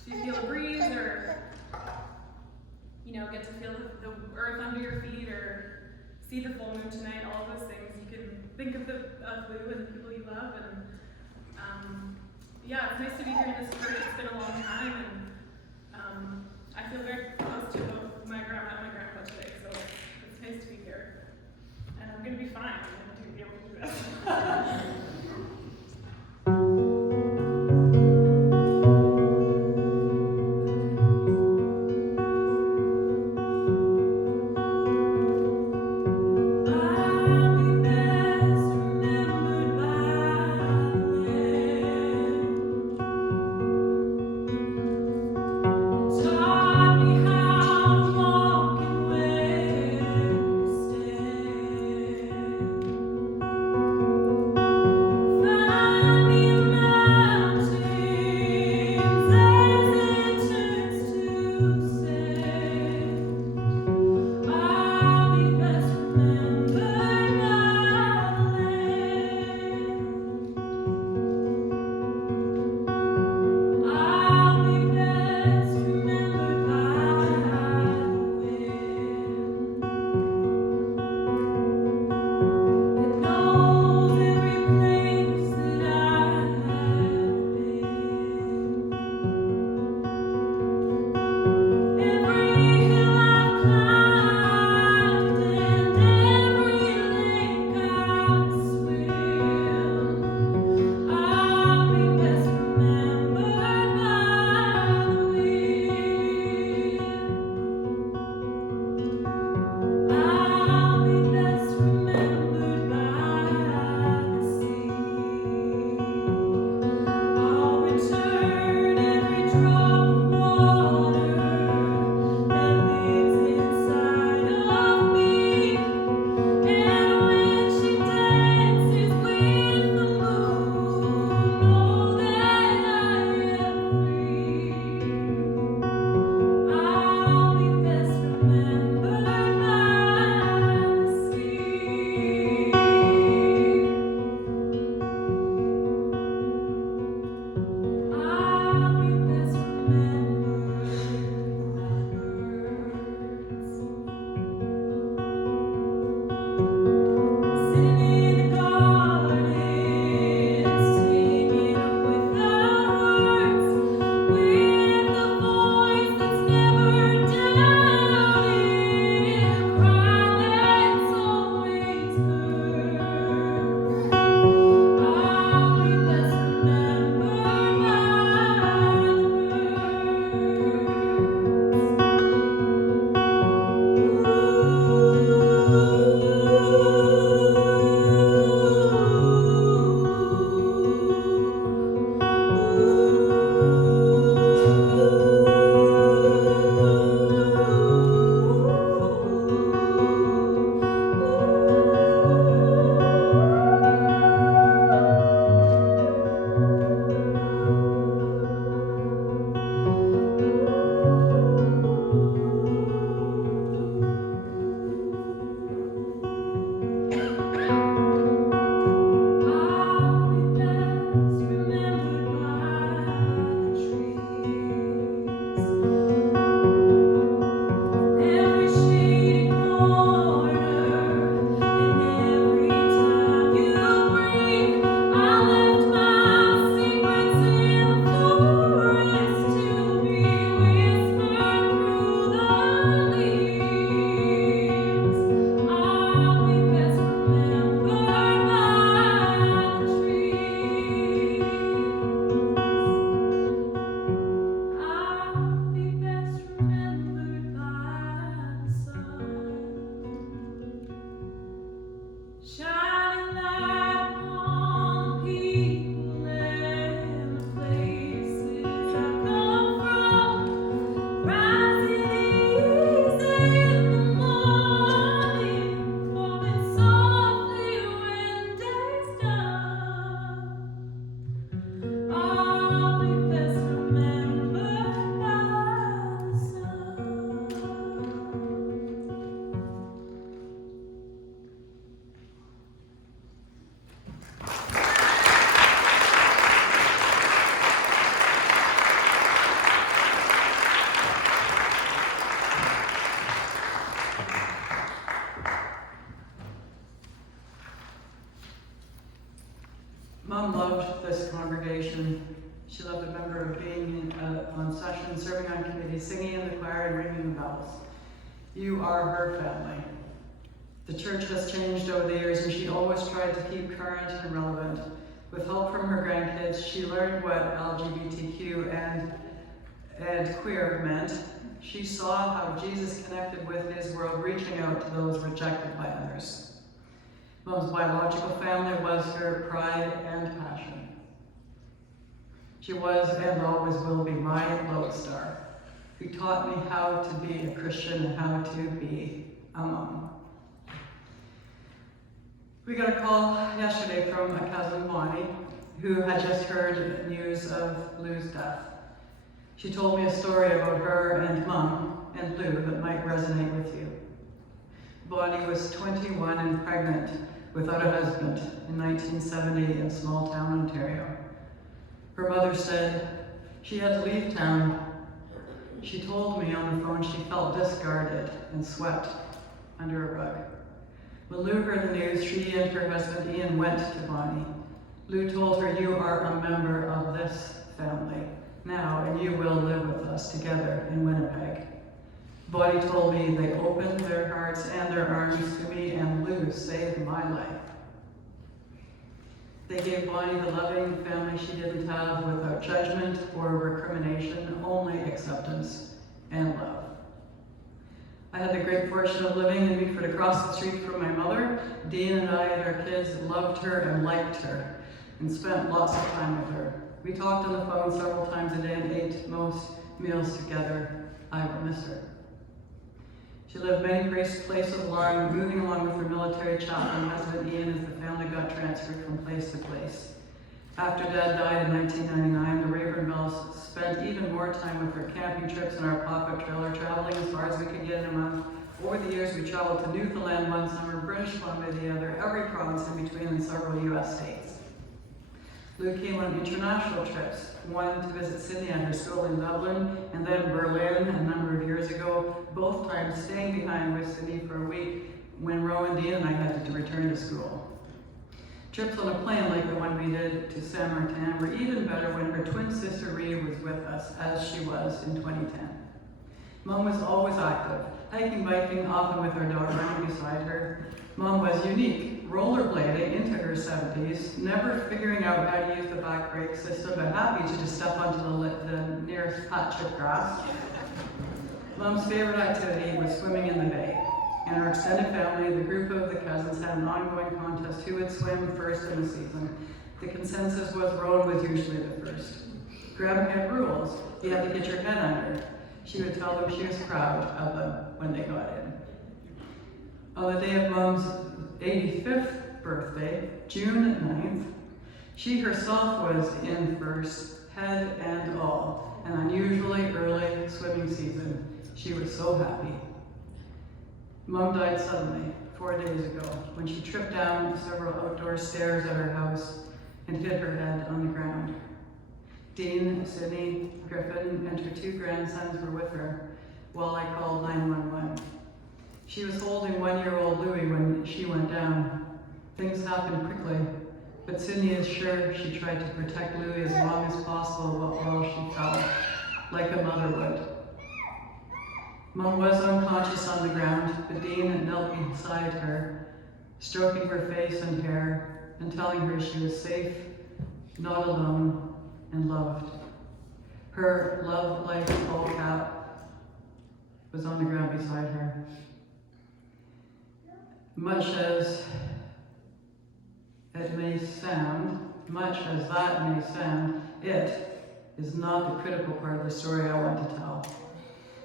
if you feel a breeze or, get to feel the earth under your feet or see the full moon tonight, all of those things, you can think of Lou and the people you love. And it's nice to be here in this church. It's been a long time, and I feel very close to both my grandma and my grandpa today, so it's nice to be here. And I'm going to be fine. I'm going to be able to do this. singing in the choir and ringing the bells. You are her family. The church has changed over the years, and she always tried to keep current and relevant. With help from her grandkids, she learned what LGBTQ and queer meant. She saw how Jesus connected with his world, reaching out to those rejected by others. Mom's biological family was her pride and passion. She was and always will be my lodestar, who taught me how to be a Christian and how to be a mom. We got a call yesterday from a cousin, Bonnie, who had just heard news of Lou's death. She told me a story about her and Mom and Lou that might resonate with you. Bonnie was 21 and pregnant without a husband in 1970 in small town Ontario. Her mother said she had to leave town. She told me on the phone she felt discarded and swept under a rug. When Lou heard the news, she and her husband Ian went to Bonnie. Lou told her, "You are a member of this family now, and you will live with us together in Winnipeg." Bonnie told me they opened their hearts and their arms to me, and Lou saved my life. They gave Bonnie the loving family she didn't have, without judgment or recrimination, only acceptance and love. I had the great fortune of living in Meaford across the street from my mother. Dean and I and our kids loved her and liked her and spent lots of time with her. We talked on the phone several times a day and ate most meals together. I will miss her. She lived many places along, moving along with her military chaplain husband Ian as the family got transferred from place to place. After Dad died in 1999, the Raeburn-Gibsons spent even more time with her camping trips in our pocket trailer, traveling as far as we could get in a month. Over the years, we traveled to Newfoundland one summer, British Columbia the other, every province in between, and several U.S. states. Lou came on international trips, one to visit Sydney at her school in Dublin, and then Berlin a number of years ago, both times staying behind with Sydney for a week when Rowan, Dean, and I had to return to school. Trips on a plane like the one we did to Saint Martin were even better when her twin sister Rhea was with us, as she was in 2010. Mom was always active, hiking, biking, often with her dog running beside her. Mom was unique, rollerblading into her 70s, never figuring out how to use the back brake system, but happy to just step onto the nearest patch of grass. Mom's favorite activity was swimming in the bay. In our extended family, the group of the cousins had an ongoing contest who would swim first in the season. The consensus was Rowan was usually the first. Grandma had rules. You had to get your head under. She would tell them she was proud of them when they got in. On the day of Mom's 85th birthday, June 9th, she herself was in first, head and all, an unusually early swimming season. She was so happy. Mom died suddenly 4 days ago when she tripped down several outdoor stairs at her house and hit her head on the ground. Dean, Sydney, Griffin, and her 2 grandsons were with her while I called 911. She was holding 1-year-old Louie when she went down. Things happened quickly, but Sydney is sure she tried to protect Louie as long as possible while she fell, like a mother would. Mom was unconscious on the ground, but Dean knelt beside her, stroking her face and hair, and telling her she was safe, not alone, and loved. Her love life all cap was on the ground beside her. Much as that may sound, it is not the critical part of the story I want to tell.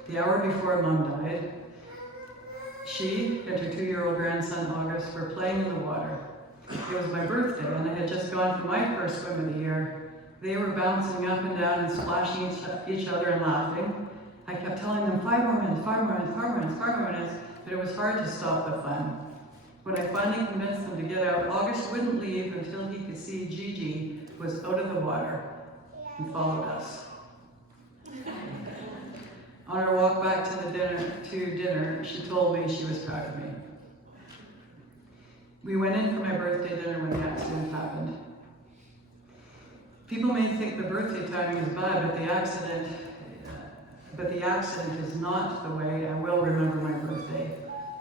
The hour before Mom died, she and her 2-year-old grandson August were playing in the water. It was my birthday, and I had just gone for my first swim of the year. They were bouncing up and down and splashing each other and laughing. I kept telling them 5 more minutes, 5 more minutes, 5 more minutes, 5 more minutes, but it was hard to stop the fun. When I finally convinced them to get out, August wouldn't leave until he could see Gigi was out of the water and followed us. On our walk back to dinner, she told me she was proud of me. We went in for my birthday dinner when the accident happened. People may think the birthday timing is bad, but the accident but the accident is not the way I will remember my birthday.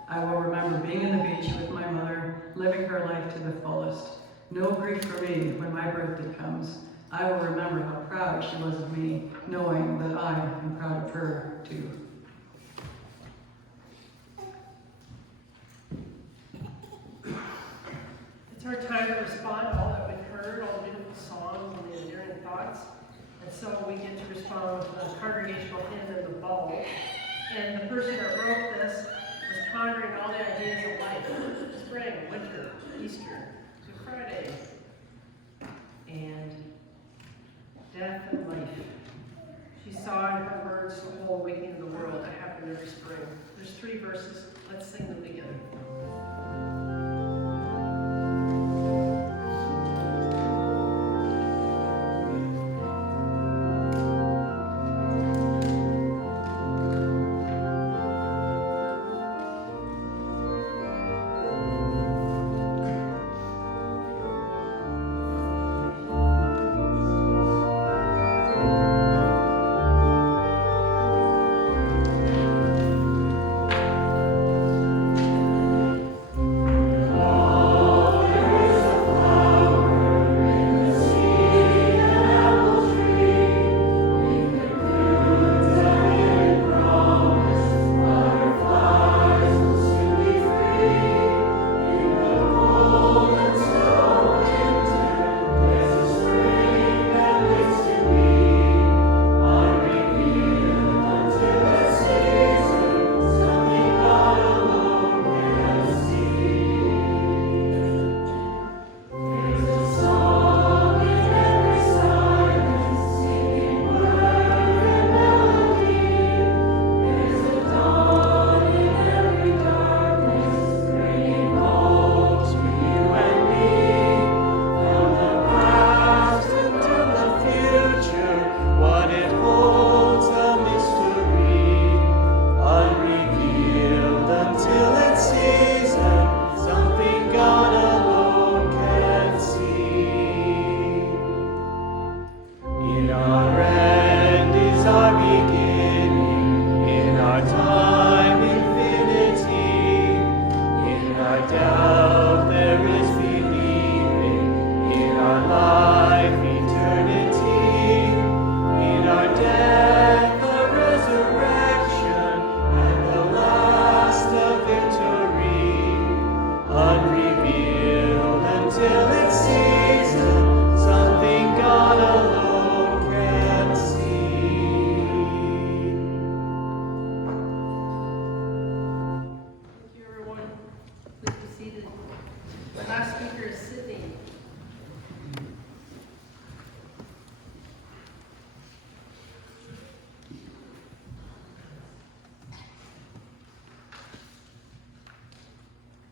I will remember being in the beach with my mother, living her life to the fullest. No grief for me when my birthday comes. I will remember how proud she was of me, knowing that I am proud of her too. It's our time to respond to all that we've heard, all the beautiful songs and the endearing thoughts. And so we get to respond with the congregational hymn and the bowl. And the person that wrote this was pondering all the ideas of life. Spring, winter, Easter, Good Friday, and death and life. She saw in her words the whole awakening of the world that happened every spring. There's 3 verses. Let's sing them together.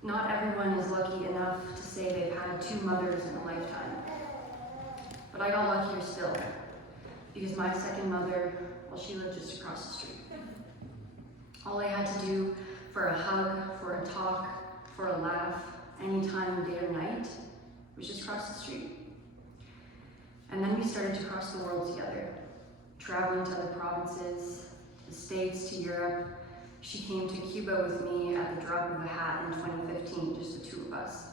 Not everyone is lucky enough to say they've had 2 mothers in a lifetime. But I got luckier still, because my second mother, well, she lived just across the street. All I had to do for a hug, for a talk, for a laugh, any time, day or night, was just cross the street. And then we started to cross the world together, traveling to other provinces, the States, to Europe. She came to Cuba with me at the drop of a hat in 2015, just the 2 of us.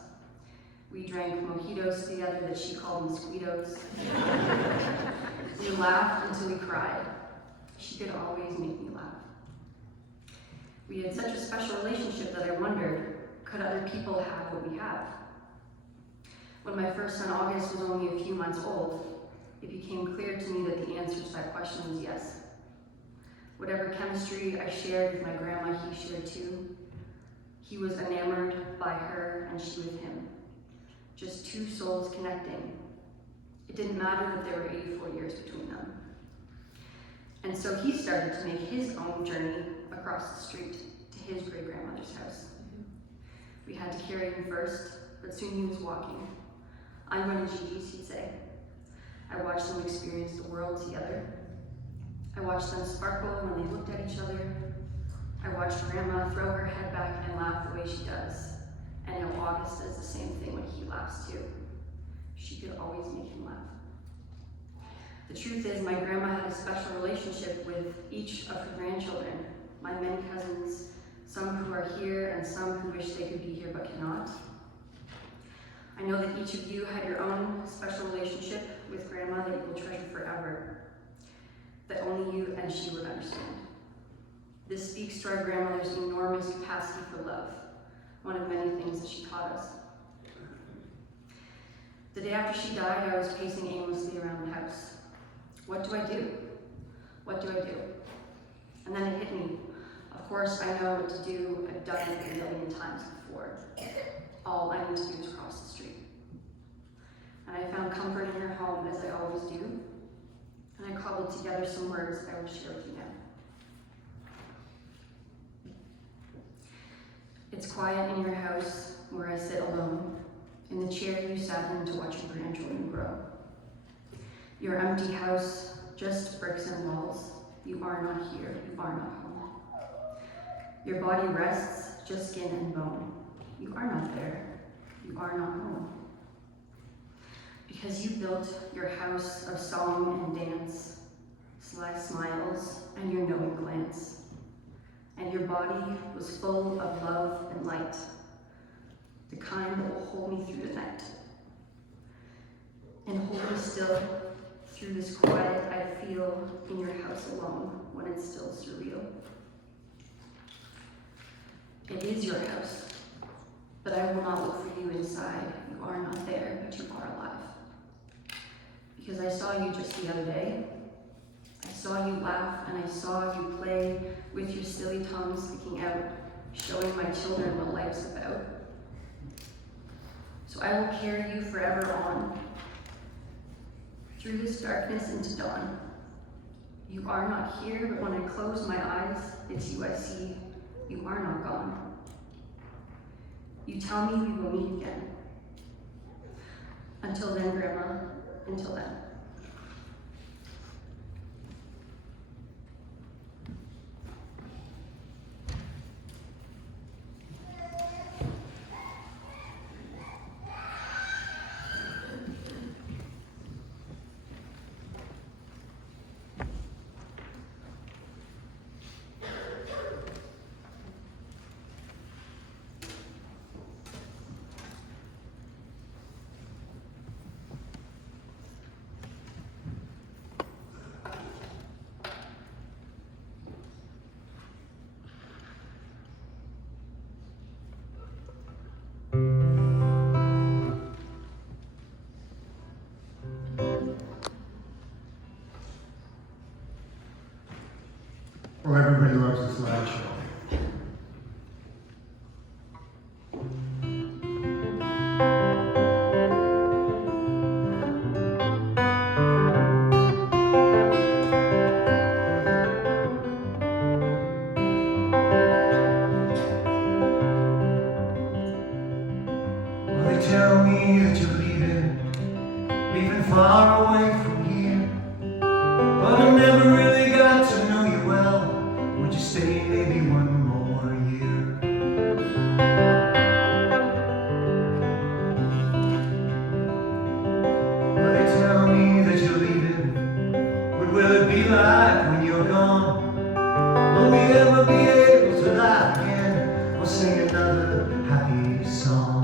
We drank mojitos together that she called mosquitoes. We laughed until we cried. She could always make me laugh. We had such a special relationship that I wondered, could other people have what we have? When my first son August was only a few months old, it became clear to me that the answer to that question was yes. Whatever chemistry I shared with my grandma, he shared too. He was enamored by her and she with him. Just 2 souls connecting. It didn't matter that there were 84 years between them. And so he started to make his own journey across the street to his great-grandmother's house. We had to carry him first, but soon he was walking. I'm going to Gigi's, he'd say. I watched them experience the world together. I watched them sparkle when they looked at each other. I watched Grandma throw her head back and laugh the way she does. And now August does the same thing when he laughs too. She could always make him laugh. The The truth is, my grandma had a special relationship with each of her grandchildren, my many cousins, some who are here and some who wish they could be here but cannot. I know that each of you had your own special relationship with grandma that you will treasure forever, that only you and she would understand. This speaks to our grandmother's enormous capacity for love, one of many things that she taught us. The day after she died, I was pacing aimlessly around the house. What do I do? What do I do? And then it hit me. Of course, I know what to do. I've done it a million times before. All I need to do is cross the street. And I found comfort in her home, as I always do. And I cobbled together some words I will share with you now. It's quiet in your house where I sit alone, in the chair you sat in to watch your grandchildren grow. Your empty house, just bricks and walls. You are not here, you are not home. Your body rests, just skin and bone. You are not there, you are not home. Because you built your house of song and dance, sly smiles and your knowing glance. And your body was full of love and light, the kind that will hold me through the night. And hold me still through this quiet I feel in your house alone when it's still surreal. It is your house, but I will not look for you inside. You are not there, but you are alive. Because I saw you just the other day. I saw you laugh and I saw you play with your silly tongue sticking out, showing my children what life's about. So I will carry you forever on, through this darkness into dawn. You are not here, but when I close my eyes, it's you I see. You are not gone. You tell me we will meet again. Until then, Grandma, until then. Well, everybody loves a slideshow. Well, they tell me that you're leaving far away from here, but I never really got to know you well. Would you stay maybe one more year? Well, they tell me that you're leaving. What will it be like when you're gone? Will we ever be able to laugh again or sing another happy song?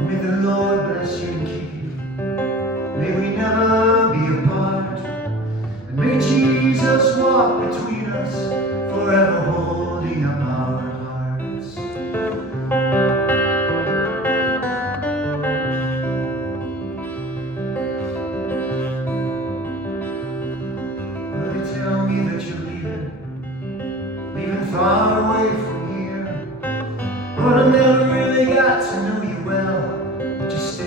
May the Lord bless you and keep you. May we never be apart. And may Jesus walk between us, forever holding up our hearts. Well, they tell me that you're leaving far away from here. But I never really got to know you well. Just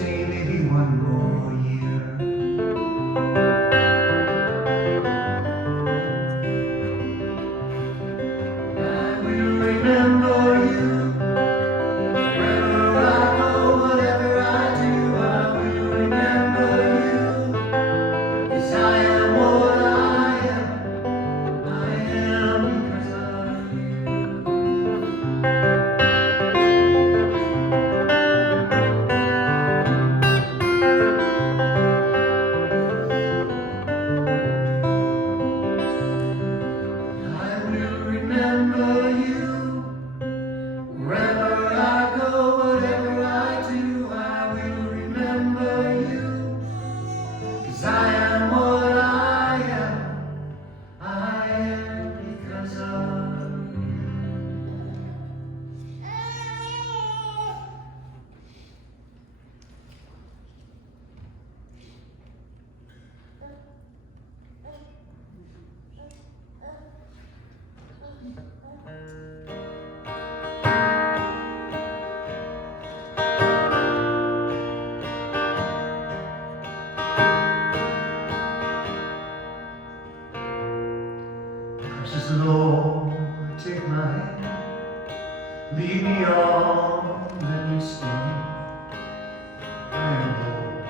Precious Lord, take my hand, lead me on, let me stand. I am Lord,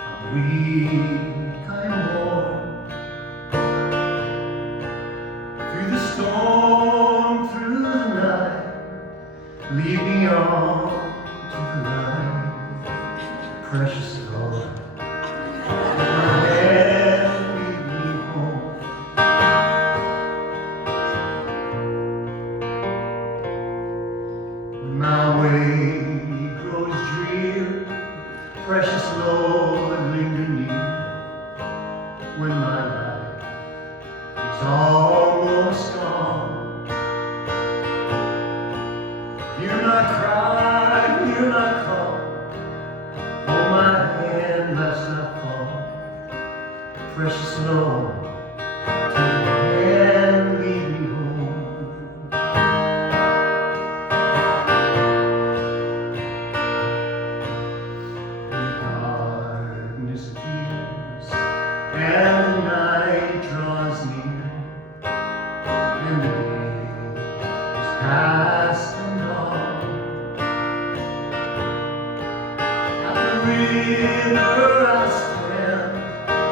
I'm weak, I'm worn. Through the storm, through the night, lead me on to the light. Precious Lord, take my hand, lead me home. When my way grows drear, precious Lord, linger near. When my life is almost gone, hear my cry, hear my call. Hold my hand, lest I fall. Precious Lord, take my hand, lead me home. The darkness appears, and the night draws near, and the day is past and gone. At the river I stand,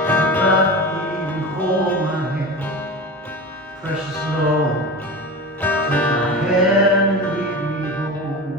with my feet and hold my hand. Precious Lord, take my hand and lead me home.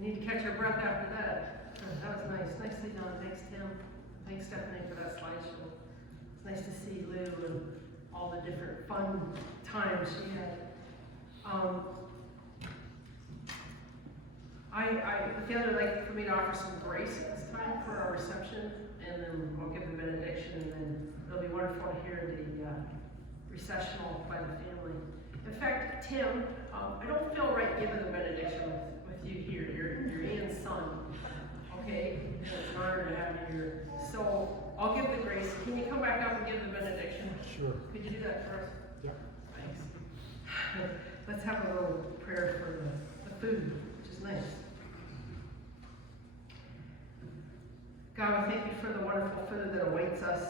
We need to catch our breath after that. That was nice. Nicely done. Thanks, Tim. Thanks, Stephanie, for that slideshow. It's nice to see Lou and all the different fun times she had. The other like for me to offer some grace at this time for our reception, and then we'll give the benediction, and then it'll be wonderful to hear the recessional by the family. In fact, Tim, I don't feel right giving the benediction with you here. You're Ian's son, okay? And it's an honor to have you here. So I'll give the grace. Can you come back up and give the benediction? Sure. Could you do that for us? Yeah. Thanks. Let's have a little prayer for the food, which is nice. God, we thank you for the wonderful food that awaits us,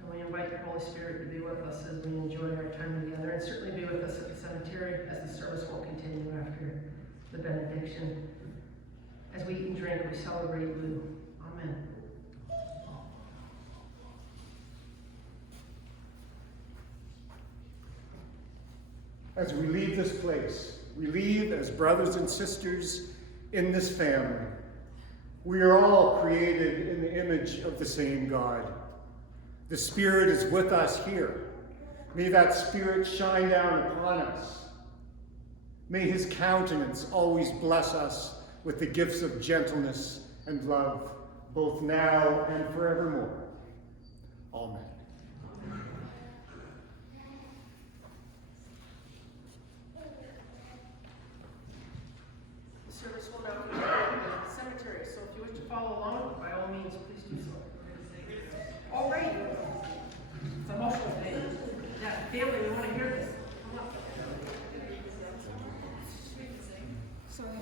and we invite your Holy Spirit to be with us as we enjoy our time together, and certainly be with us at the cemetery as the service will continue after the benediction. As we eat and drink, we celebrate you. Amen. As we leave this place, we leave as brothers and sisters in this family. We are all created in the image of the same God. The Spirit is with us here. May that Spirit shine down upon us. May his countenance always bless us with the gifts of gentleness and love, both now and forevermore. Amen. The service will now be at the cemetery, so if you wish to follow along, by all means, please do so. All right. It's a emotional day. Yeah, family, we want to hear this. Come on. Sorry.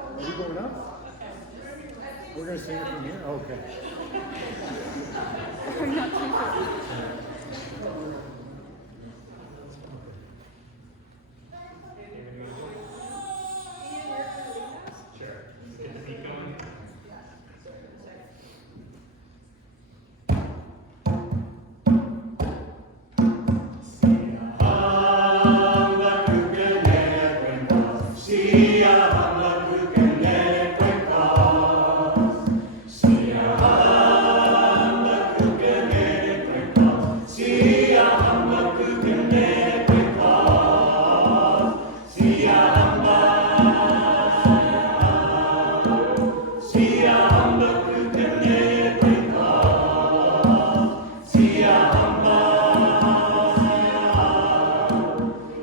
Are we going up? We're going to sing it from here? Okay.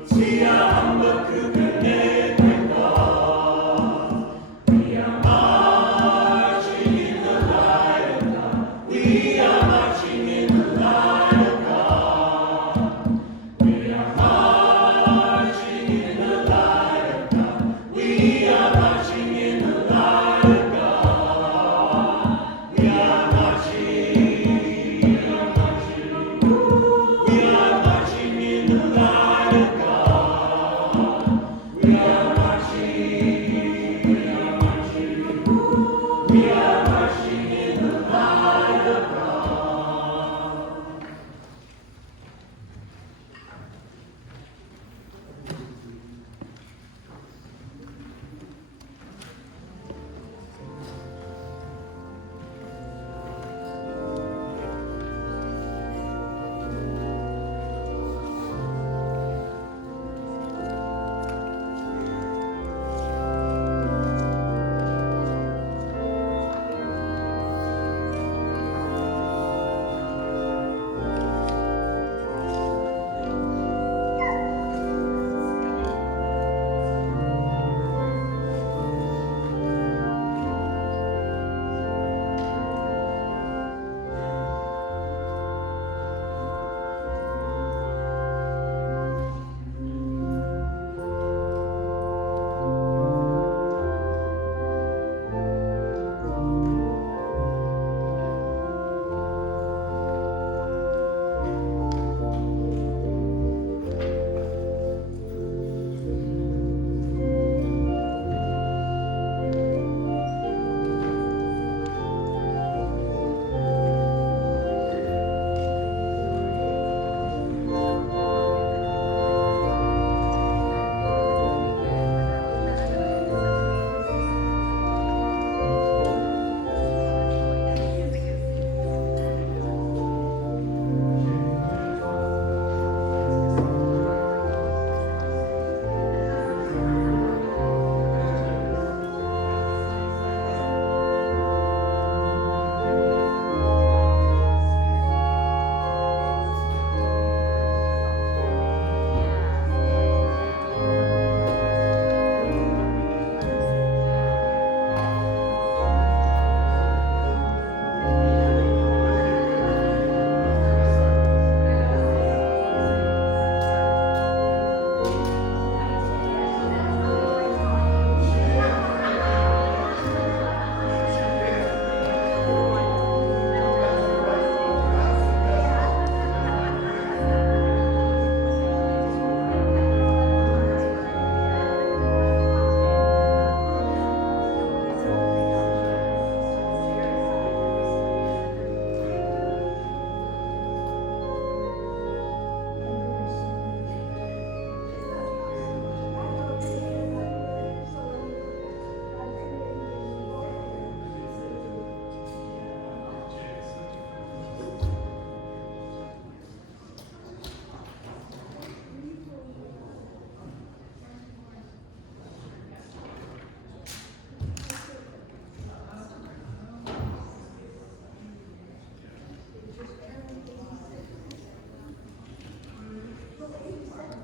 Sia hamba